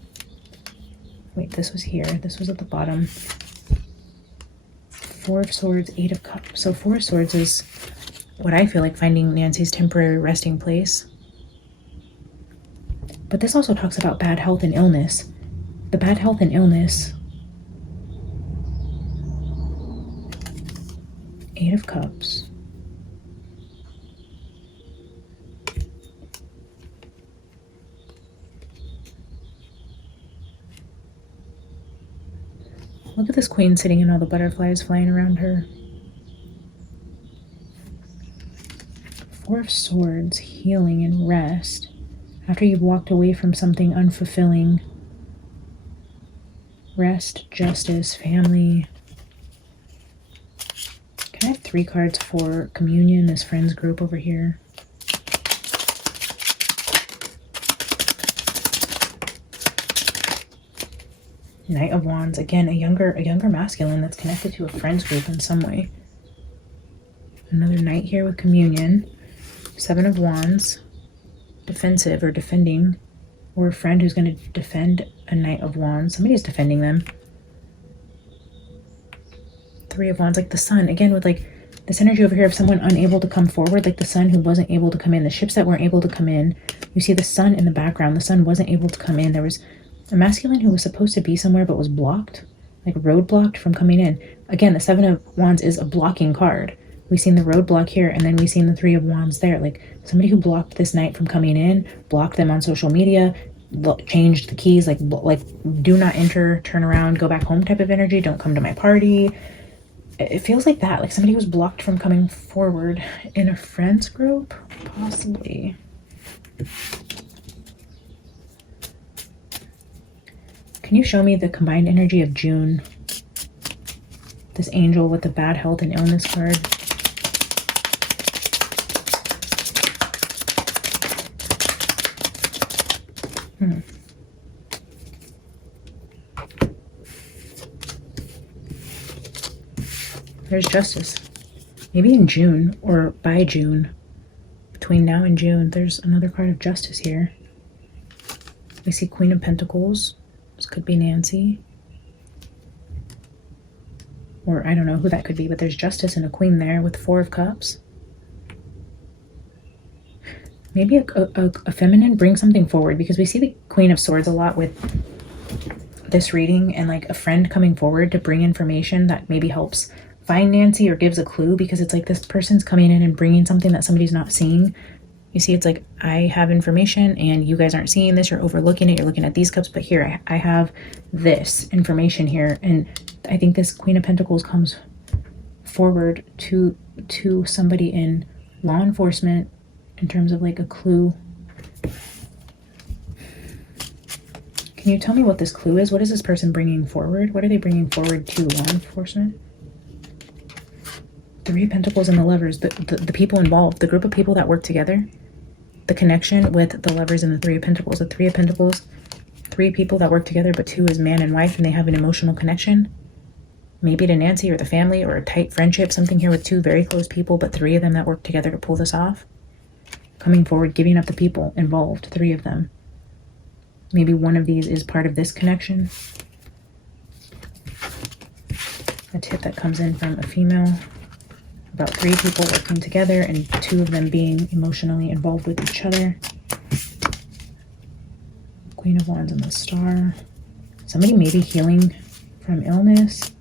Wait, this was here. This was at the bottom. 4 of Swords, 8 of Cups. So 4 of Swords is what I feel like finding Nancy's temporary resting place. But this also talks about bad health and illness. The bad health and illness. 8 of Cups. Look at this queen sitting and all the butterflies flying around her. 4 of Swords, healing and rest. After you've walked away from something unfulfilling. Rest, justice, family. Can I have 3 cards for communion, this friends group over here? Knight of Wands, again, a younger masculine that's connected to a friends group in some way. Another knight here with communion. 7 of Wands, defensive or defending, or a friend who's going to defend a Knight of Wands. Somebody's defending them. 3 of Wands, like the Sun, again with like this energy over here of someone unable to come forward, like the Sun who wasn't able to come in, the ships that weren't able to come in. You see the Sun in the background, the Sun wasn't able to come in. There was a masculine who was supposed to be somewhere but was blocked, like roadblocked from coming in. Again, the 7 of Wands is a blocking card. We've seen the roadblock here, and then we've seen the 3 of Wands there. Like somebody who blocked this knight from coming in, blocked them on social media, changed the keys, like do not enter, turn around, go back home type of energy. Don't come to my party. It feels like that, like somebody was blocked from coming forward in a friends group, possibly. Can you show me the combined energy of June? This angel with the bad health and illness card. There's justice. Maybe in June or by June. Between now and June, there's another card of justice here. I see Queen of Pentacles. This could be Nancy. Or I don't know who that could be, but there's justice and a queen there with 4 of Cups. Maybe a feminine brings something forward, because we see the Queen of Swords a lot with this reading, and like a friend coming forward to bring information that maybe helps find Nancy or gives a clue, because it's like this person's coming in and bringing something that somebody's not seeing. You see, it's like, I have information and you guys aren't seeing this, you're overlooking it, you're looking at these cups, but here, I have this information here. And I think this Queen of Pentacles comes forward to somebody in law enforcement in terms of like a clue. Can you tell me what this clue is? What is this person bringing forward? What are they bringing forward to law enforcement? 3 of Pentacles and the Lovers, the people involved, the group of people that work together, the connection with the Lovers and the 3 of Pentacles. The 3 of Pentacles, 3 people that work together, but 2 is man and wife, and they have an emotional connection. Maybe to Nancy or the family, or a tight friendship, something here with 2 very close people, but 3 of them that work together to pull this off. Coming forward, giving up the people involved, 3 of them. Maybe one of these is part of this connection. A tip that comes in from a female. About 3 people working together and 2 of them being emotionally involved with each other. Queen of Wands and the Star. Somebody maybe healing from illness.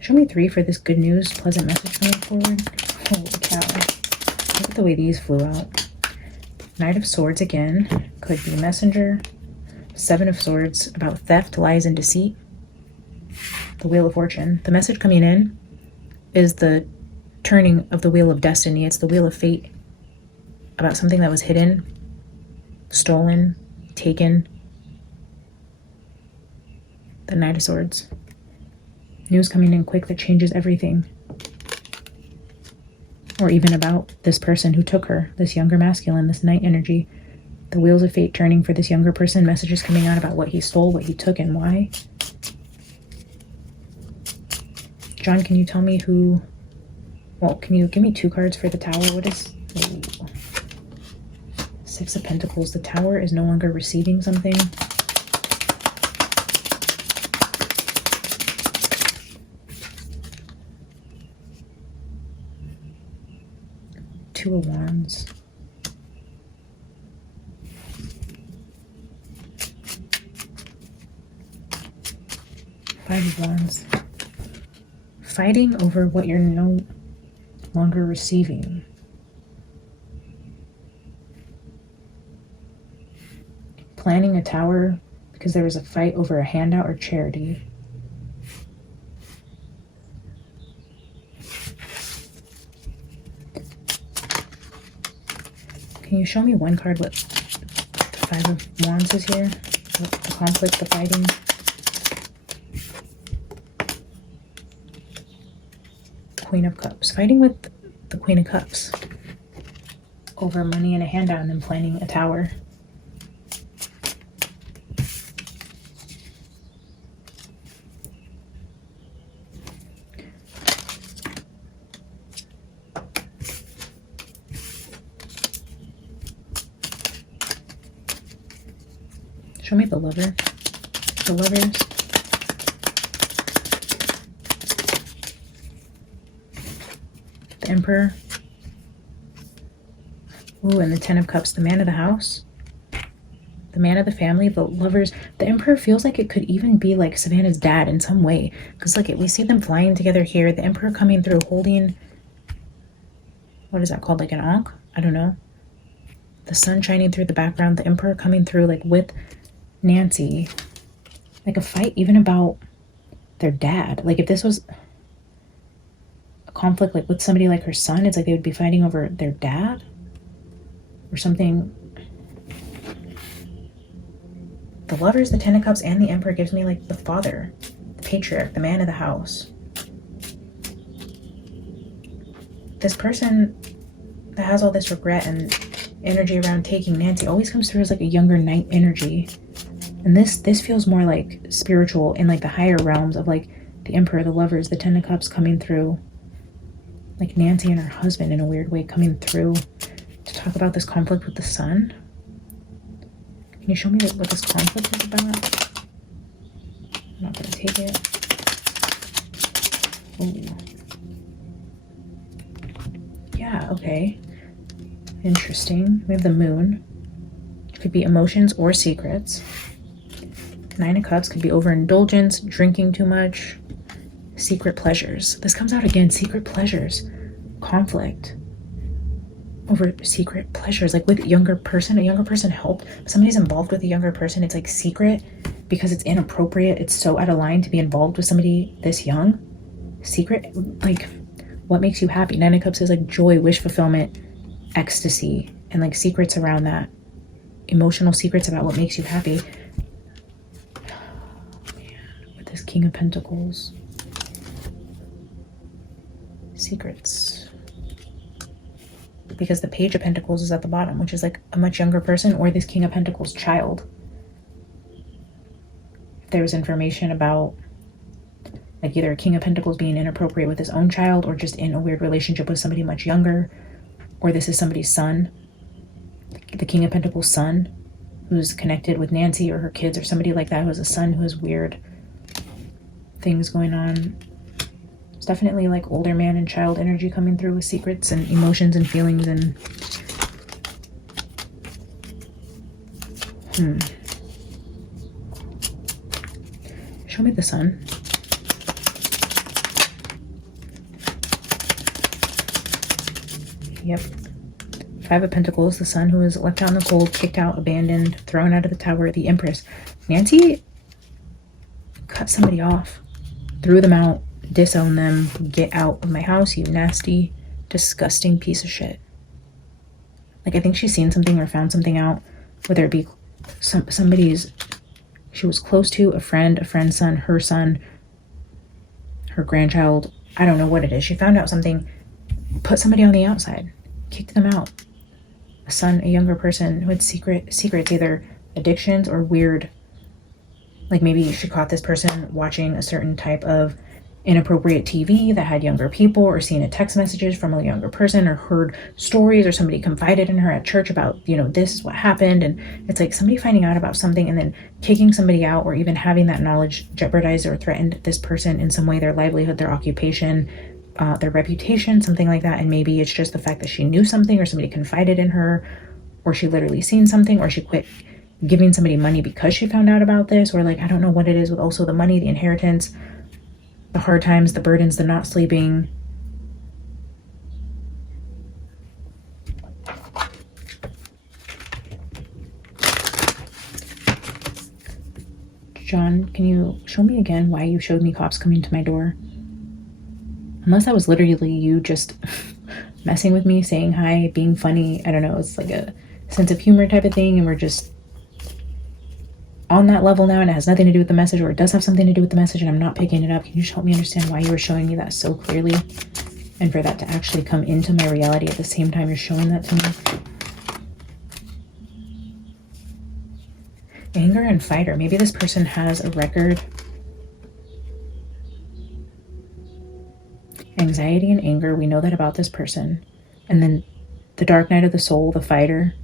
Show me 3 for this good news, pleasant message coming forward. Holy cow. Look at the way these flew out. Knight of Swords again. Could be messenger. Seven of Swords about theft, lies, and deceit. The Wheel of Fortune. The message coming in is the turning of the Wheel of Destiny. It's the Wheel of Fate about something that was hidden, stolen, taken. The Knight of Swords. News coming in quick that changes everything. Or even about this person who took her, this younger masculine, this Knight energy. The Wheels of Fate turning for this younger person. Messages coming out about what he stole, what he took, and why. John, can you tell me who... Well, can you give me 2 cards for the Tower? What is... Ooh. 6 of Pentacles. The Tower is no longer receiving something. Two of Wands. Five of Wands. Fighting over what you're no longer receiving. Planning a tower because there was a fight over a handout or charity. Can you show me one card what the Five of Wands is here? What the conflict, the fighting. Queen of Cups. Fighting with the Queen of Cups over money and a handout, and then planning a tower. Show me the Lover. The Lovers. The Emperor. Ooh, and the Ten of Cups. The Man of the House. The man of the family. The Lovers. The Emperor feels like it could even be like Savannah's dad in some way. Because look, we see them flying together here. The Emperor coming through holding... What is that called? Like an ankh? I don't know. The sun shining through the background. The Emperor coming through like with Nancy. Like a fight even about their dad. Like if this was a conflict like with somebody like her son, it's like they would be fighting over their dad or something. The Lovers, the Ten of Cups, and the Emperor gives me like the father, the patriarch, the man of the house. This person that has all this regret and energy around taking Nancy always comes through as like a younger Knight energy. And this feels more like spiritual in like the higher realms of like the Emperor, the Lovers, the Ten of Cups coming through. Like Nancy and her husband in a weird way coming through to talk about this conflict with the sun. Can you show me what this conflict is about? I'm not going to take it. Ooh. Yeah, okay. Interesting. We have the Moon. It could be emotions or secrets. Nine of Cups could be overindulgence, drinking too much, secret pleasures. This comes out again, secret pleasures, conflict over secret pleasures, like with a younger person helped. Somebody's involved with a younger person. It's like secret because it's inappropriate. It's so out of line to be involved with somebody this young. Secret, like what makes you happy? Nine of Cups is like joy, wish fulfillment, ecstasy, and like secrets around that. Emotional secrets about what makes you happy. This King of Pentacles. Secrets. Because the Page of Pentacles is at the bottom, which is like a much younger person or this King of Pentacles child. If there was information about like either a King of Pentacles being inappropriate with his own child or just in a weird relationship with somebody much younger, or this is somebody's son, the King of Pentacles son who's connected with Nancy or her kids or somebody like that who has a son who has weird things going on. It's definitely like older man and child energy coming through with secrets and emotions and feelings and show me the sun. Yep. Five of Pentacles, the Sun who was left out in the cold, kicked out, abandoned, thrown out of the Tower, the Empress. Nancy cut somebody off, threw them out, disowned them. Get out of my house, you nasty, disgusting piece of shit. Like, I think she's seen something or found something out, whether it be somebody's she was close to, a friend's son, her grandchild. I don't know what it is. She found out something, put somebody on the outside, kicked them out. A son, a younger person who had secrets, either addictions or weird, like maybe she caught this person watching a certain type of inappropriate TV that had younger people, or seen a text messages from a younger person, or heard stories, or somebody confided in her at church about, you know, this is what happened. And it's like somebody finding out about something and then kicking somebody out, or even having that knowledge jeopardized or threatened this person in some way, their livelihood, their occupation, their reputation, something like that. And maybe it's just the fact that she knew something, or somebody confided in her, or she literally seen something, or she quit giving somebody money because she found out about this, or like, I don't know what it is with also the money, the inheritance, the hard times, the burdens, the not sleeping. John, can you show me again why you showed me cops coming to my door? Unless that was literally you just messing with me, saying hi, being funny. I don't know. It's like a sense of humor type of thing, and we're just on that level now, and it has nothing to do with the message, or it does have something to do with the message and I'm not picking it up. Can you just help me understand why you were showing me that so clearly, and for that to actually come into my reality at the same time you're showing that to me? Anger and fighter. Maybe this person has a record. Anxiety and anger, we know that about this person. And then the dark night of the soul, the fighter.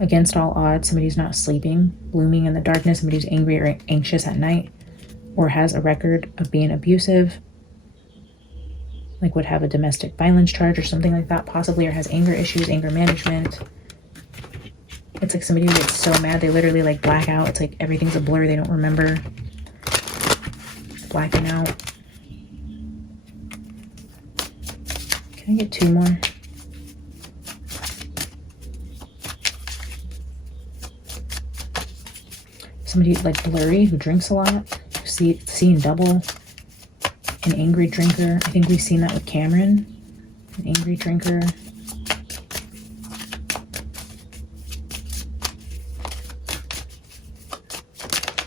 Against all odds, somebody's not sleeping, blooming in the darkness, somebody who's angry or anxious at night, or has a record of being abusive, like would have a domestic violence charge or something like that, possibly, or has anger issues, anger management. It's like somebody who gets so mad they literally like black out. It's like everything's a blur, they don't remember. Blacking out. Can I get two more? Somebody like blurry who drinks a lot, seeing double, an angry drinker. I think we've seen that with Cameron, an angry drinker.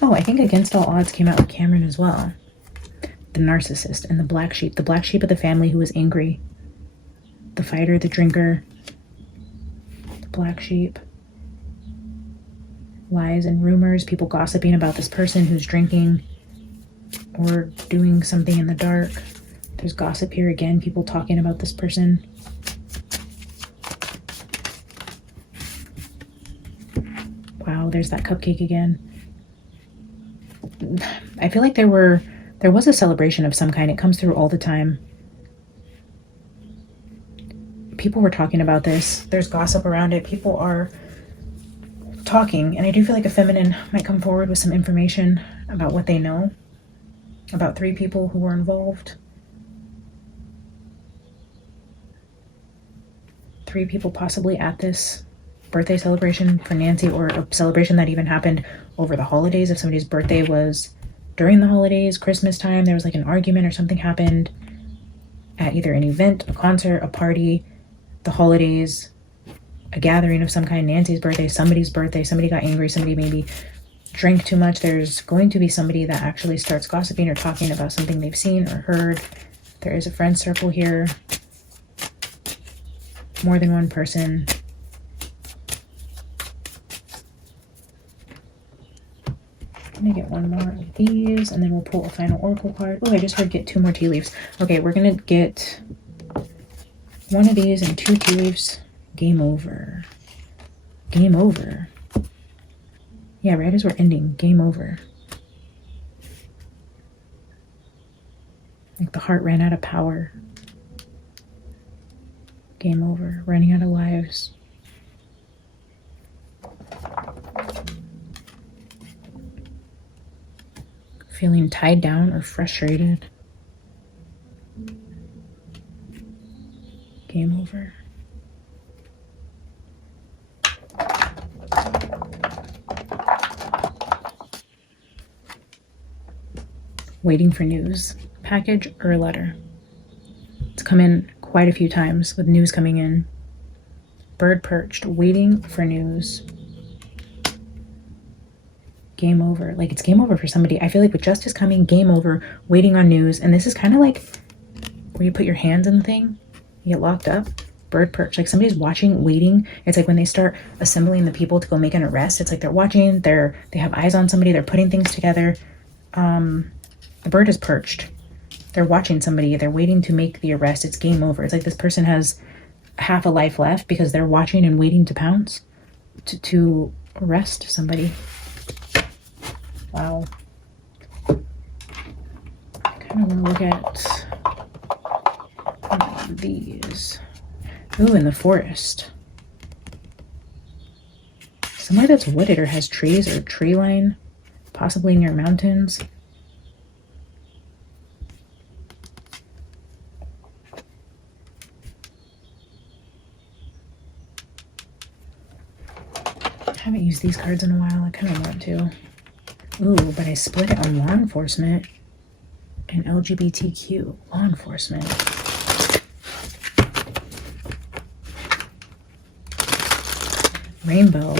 Oh, I think Against All Odds came out with Cameron as well. The narcissist and the black sheep of the family who was angry. The fighter, the drinker, the black sheep. Lies and rumors, people gossiping about this person who's drinking or doing something in the dark. There's gossip here again, people talking about this person. Wow, there's that cupcake again. I feel like there was a celebration of some kind. It comes through all the time. People were talking about this. There's gossip around it. People are talking, and I do feel like a feminine might come forward with some information about what they know about three people who were involved. Three people possibly at this birthday celebration for Nancy, or a celebration that even happened over the holidays. If somebody's birthday was during the holidays, Christmas time, there was like an argument or something happened at either an event, a concert, a party, the holidays, a gathering of some kind, Nancy's birthday, somebody's birthday, somebody got angry, somebody maybe drank too much. There's going to be somebody that actually starts gossiping or talking about something they've seen or heard. There is a friend circle here. More than one person. I'm gonna get one more of these, and then we'll pull a final oracle card. Oh, I just heard get two more tea leaves. Okay, we're gonna get one of these and two tea leaves. Game over. Game over. Yeah, right as we're ending. Game over. Like the heart ran out of power. Game over. Running out of lives. Feeling tied down or frustrated. Game over. Waiting for news. Package or letter. It's come in quite a few times with news coming in. Bird perched. Waiting for news. Game over. Like, it's game over for somebody. I feel like with justice coming, game over, waiting on news. And this is kind of like where you put your hands in the thing, you get locked up. Bird perch. Like somebody's watching, waiting. It's like when they start assembling the people to go make an arrest. It's like they're watching, they have eyes on somebody, they're putting things together. The bird is perched. They're watching somebody, they're waiting to make the arrest. It's game over. It's like this person has half a life left because they're watching and waiting to pounce to arrest somebody. Wow. I kind of want to look at these. Ooh, in the forest. Somewhere that's wooded or has trees or tree line, possibly near mountains. I haven't used these cards in a while. I kind of want to. Ooh, but I split it on law enforcement and LGBTQ. Law enforcement. Rainbow.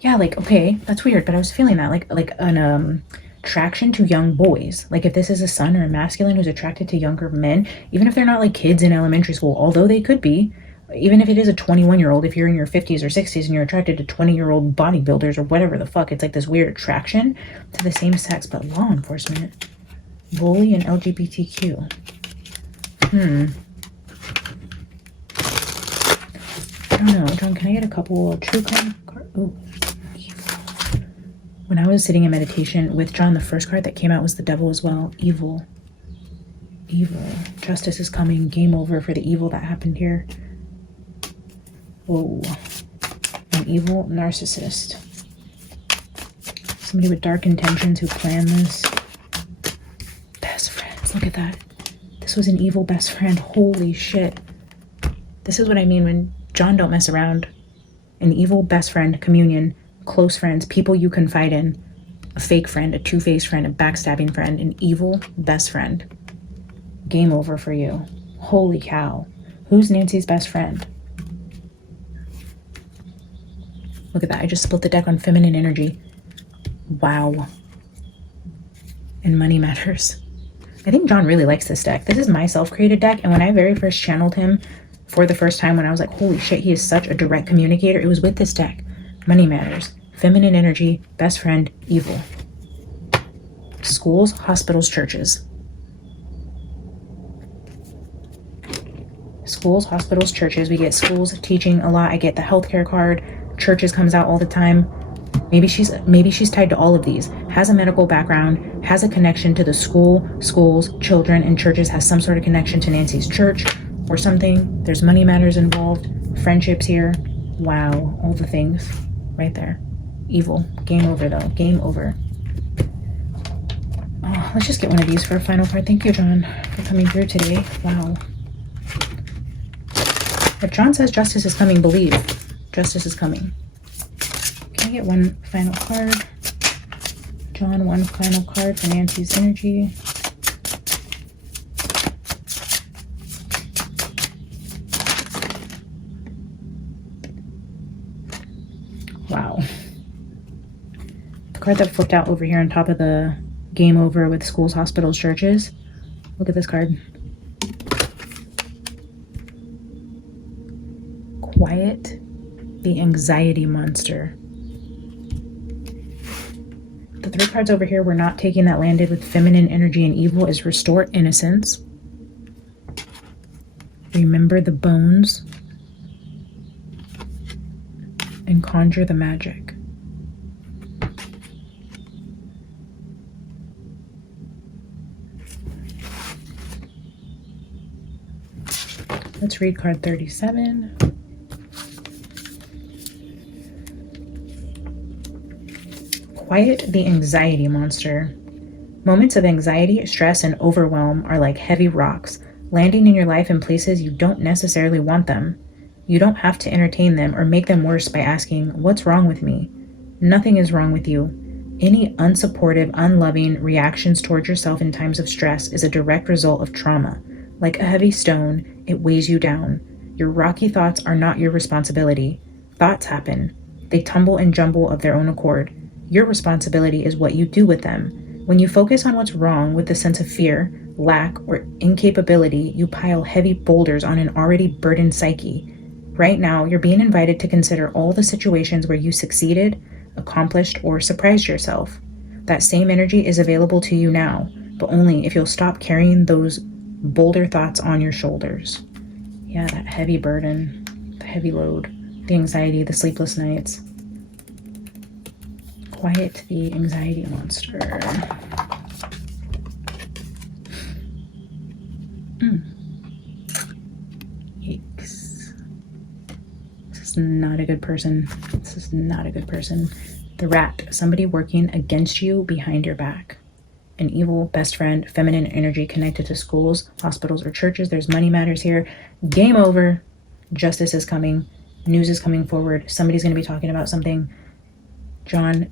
Yeah, like, okay, that's weird, but I was feeling that like an attraction to young boys. Like if this is a son or a masculine who's attracted to younger men, even if they're not like kids in elementary school, although they could be, even if it is a 21-year-old, if you're in your 50s or 60s and you're attracted to 20-year-old bodybuilders or whatever the fuck, it's like this weird attraction to the same sex. But law enforcement, bully, and LGBTQ. I don't know. John, can I get a couple true crime cards? Ooh, evil. When I was sitting in meditation with John, the first card that came out was the devil as well. Evil. Evil. Justice is coming. Game over for the evil that happened here. Whoa. An evil narcissist. Somebody with dark intentions who planned this. Best friends. Look at that. This was an evil best friend. Holy shit. This is what I mean when John don't mess around. An evil best friend, communion, close friends, people you confide in, a fake friend, a two-faced friend, a backstabbing friend, an evil best friend. Game over for you. Holy cow. Who's Nancy's best friend? Look at that. I just split the deck on feminine energy. Wow. And money matters. I think John really likes this deck. This is my self-created deck, and when I very first channeled him for the first time, when I was like, holy shit, he is such a direct communicator, it was with this deck. Money matters. Feminine energy, best friend, evil. Schools, hospitals, churches. Schools, hospitals, churches. We get schools teaching a lot. I get the healthcare card. Churches comes out all the time. Maybe she's tied to all of these. Has a medical background, has a connection to the school, schools, children, and churches, has some sort of connection to Nancy's church or something. There's money matters involved. Friendships here. Wow, all the things right there. Evil. Game over though. Game over. Oh, let's just get one of these for a final card. Thank you, John, for coming through today. Wow. If John says justice is coming, believe justice is coming. Can I get one final card? John, one final card for Nancy's energy. Wow. The card that flipped out over here on top of the game over with schools, hospitals, churches. Look at this card. Quiet the anxiety monster. The three cards over here we're not taking that landed with feminine energy and evil is restore innocence. Remember the bones. And conjure the magic. Let's read card 37. Quiet the anxiety monster. Moments of anxiety, stress, and overwhelm are like heavy rocks, landing in your life in places you don't necessarily want them. You don't have to entertain them or make them worse by asking, "What's wrong with me?" Nothing is wrong with you. Any unsupportive, unloving reactions towards yourself in times of stress is a direct result of trauma. Like a heavy stone, it weighs you down. Your rocky thoughts are not your responsibility. Thoughts happen. They tumble and jumble of their own accord. Your responsibility is what you do with them. When you focus on what's wrong with a sense of fear, lack, or incapability, you pile heavy boulders on an already burdened psyche. Right now, you're being invited to consider all the situations where you succeeded, accomplished, or surprised yourself. That same energy is available to you now, but only if you'll stop carrying those boulder thoughts on your shoulders. Yeah, that heavy burden, the heavy load, the anxiety, the sleepless nights. Quiet the anxiety monster. Yikes. This is not a good person. This is not a good person. The rat, somebody working against you behind your back. An evil best friend, feminine energy connected to schools, hospitals, or churches. There's money matters here. Game over. Justice is coming. News is coming forward. Somebody's going to be talking about something. John,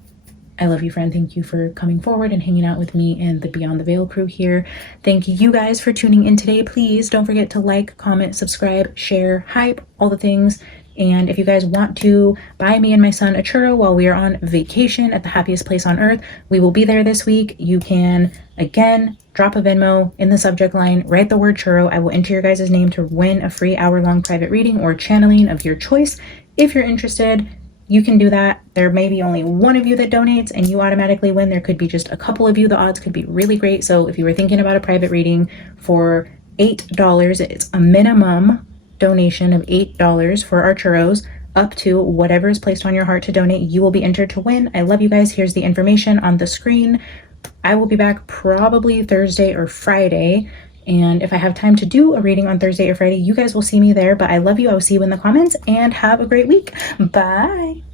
I love you, friend. Thank you for coming forward and hanging out with me and the Beyond the Veil crew here. Thank you guys for tuning in today. Please don't forget to like, comment, subscribe, share, hype, all the things. And if you guys want to buy me and my son a churro while we are on vacation at the happiest place on earth, we will be there this week. You can, again, drop a Venmo in the subject line, write the word churro. I will enter your guys' name to win a free hour-long private reading or channeling of your choice. If you're interested, you can do that. There may be only one of you that donates and you automatically win. There could be just a couple of you. The odds could be really great. So if you were thinking about a private reading for $8, it's a minimum donation of $8 for our churros, up to whatever is placed on your heart to donate. You will be entered to win. I love you guys. Here's the information on the screen. I will be back probably Thursday or Friday. And if I have time to do a reading on Thursday or Friday, you guys will see me there. But I love you. I will see you in the comments and have a great week. Bye.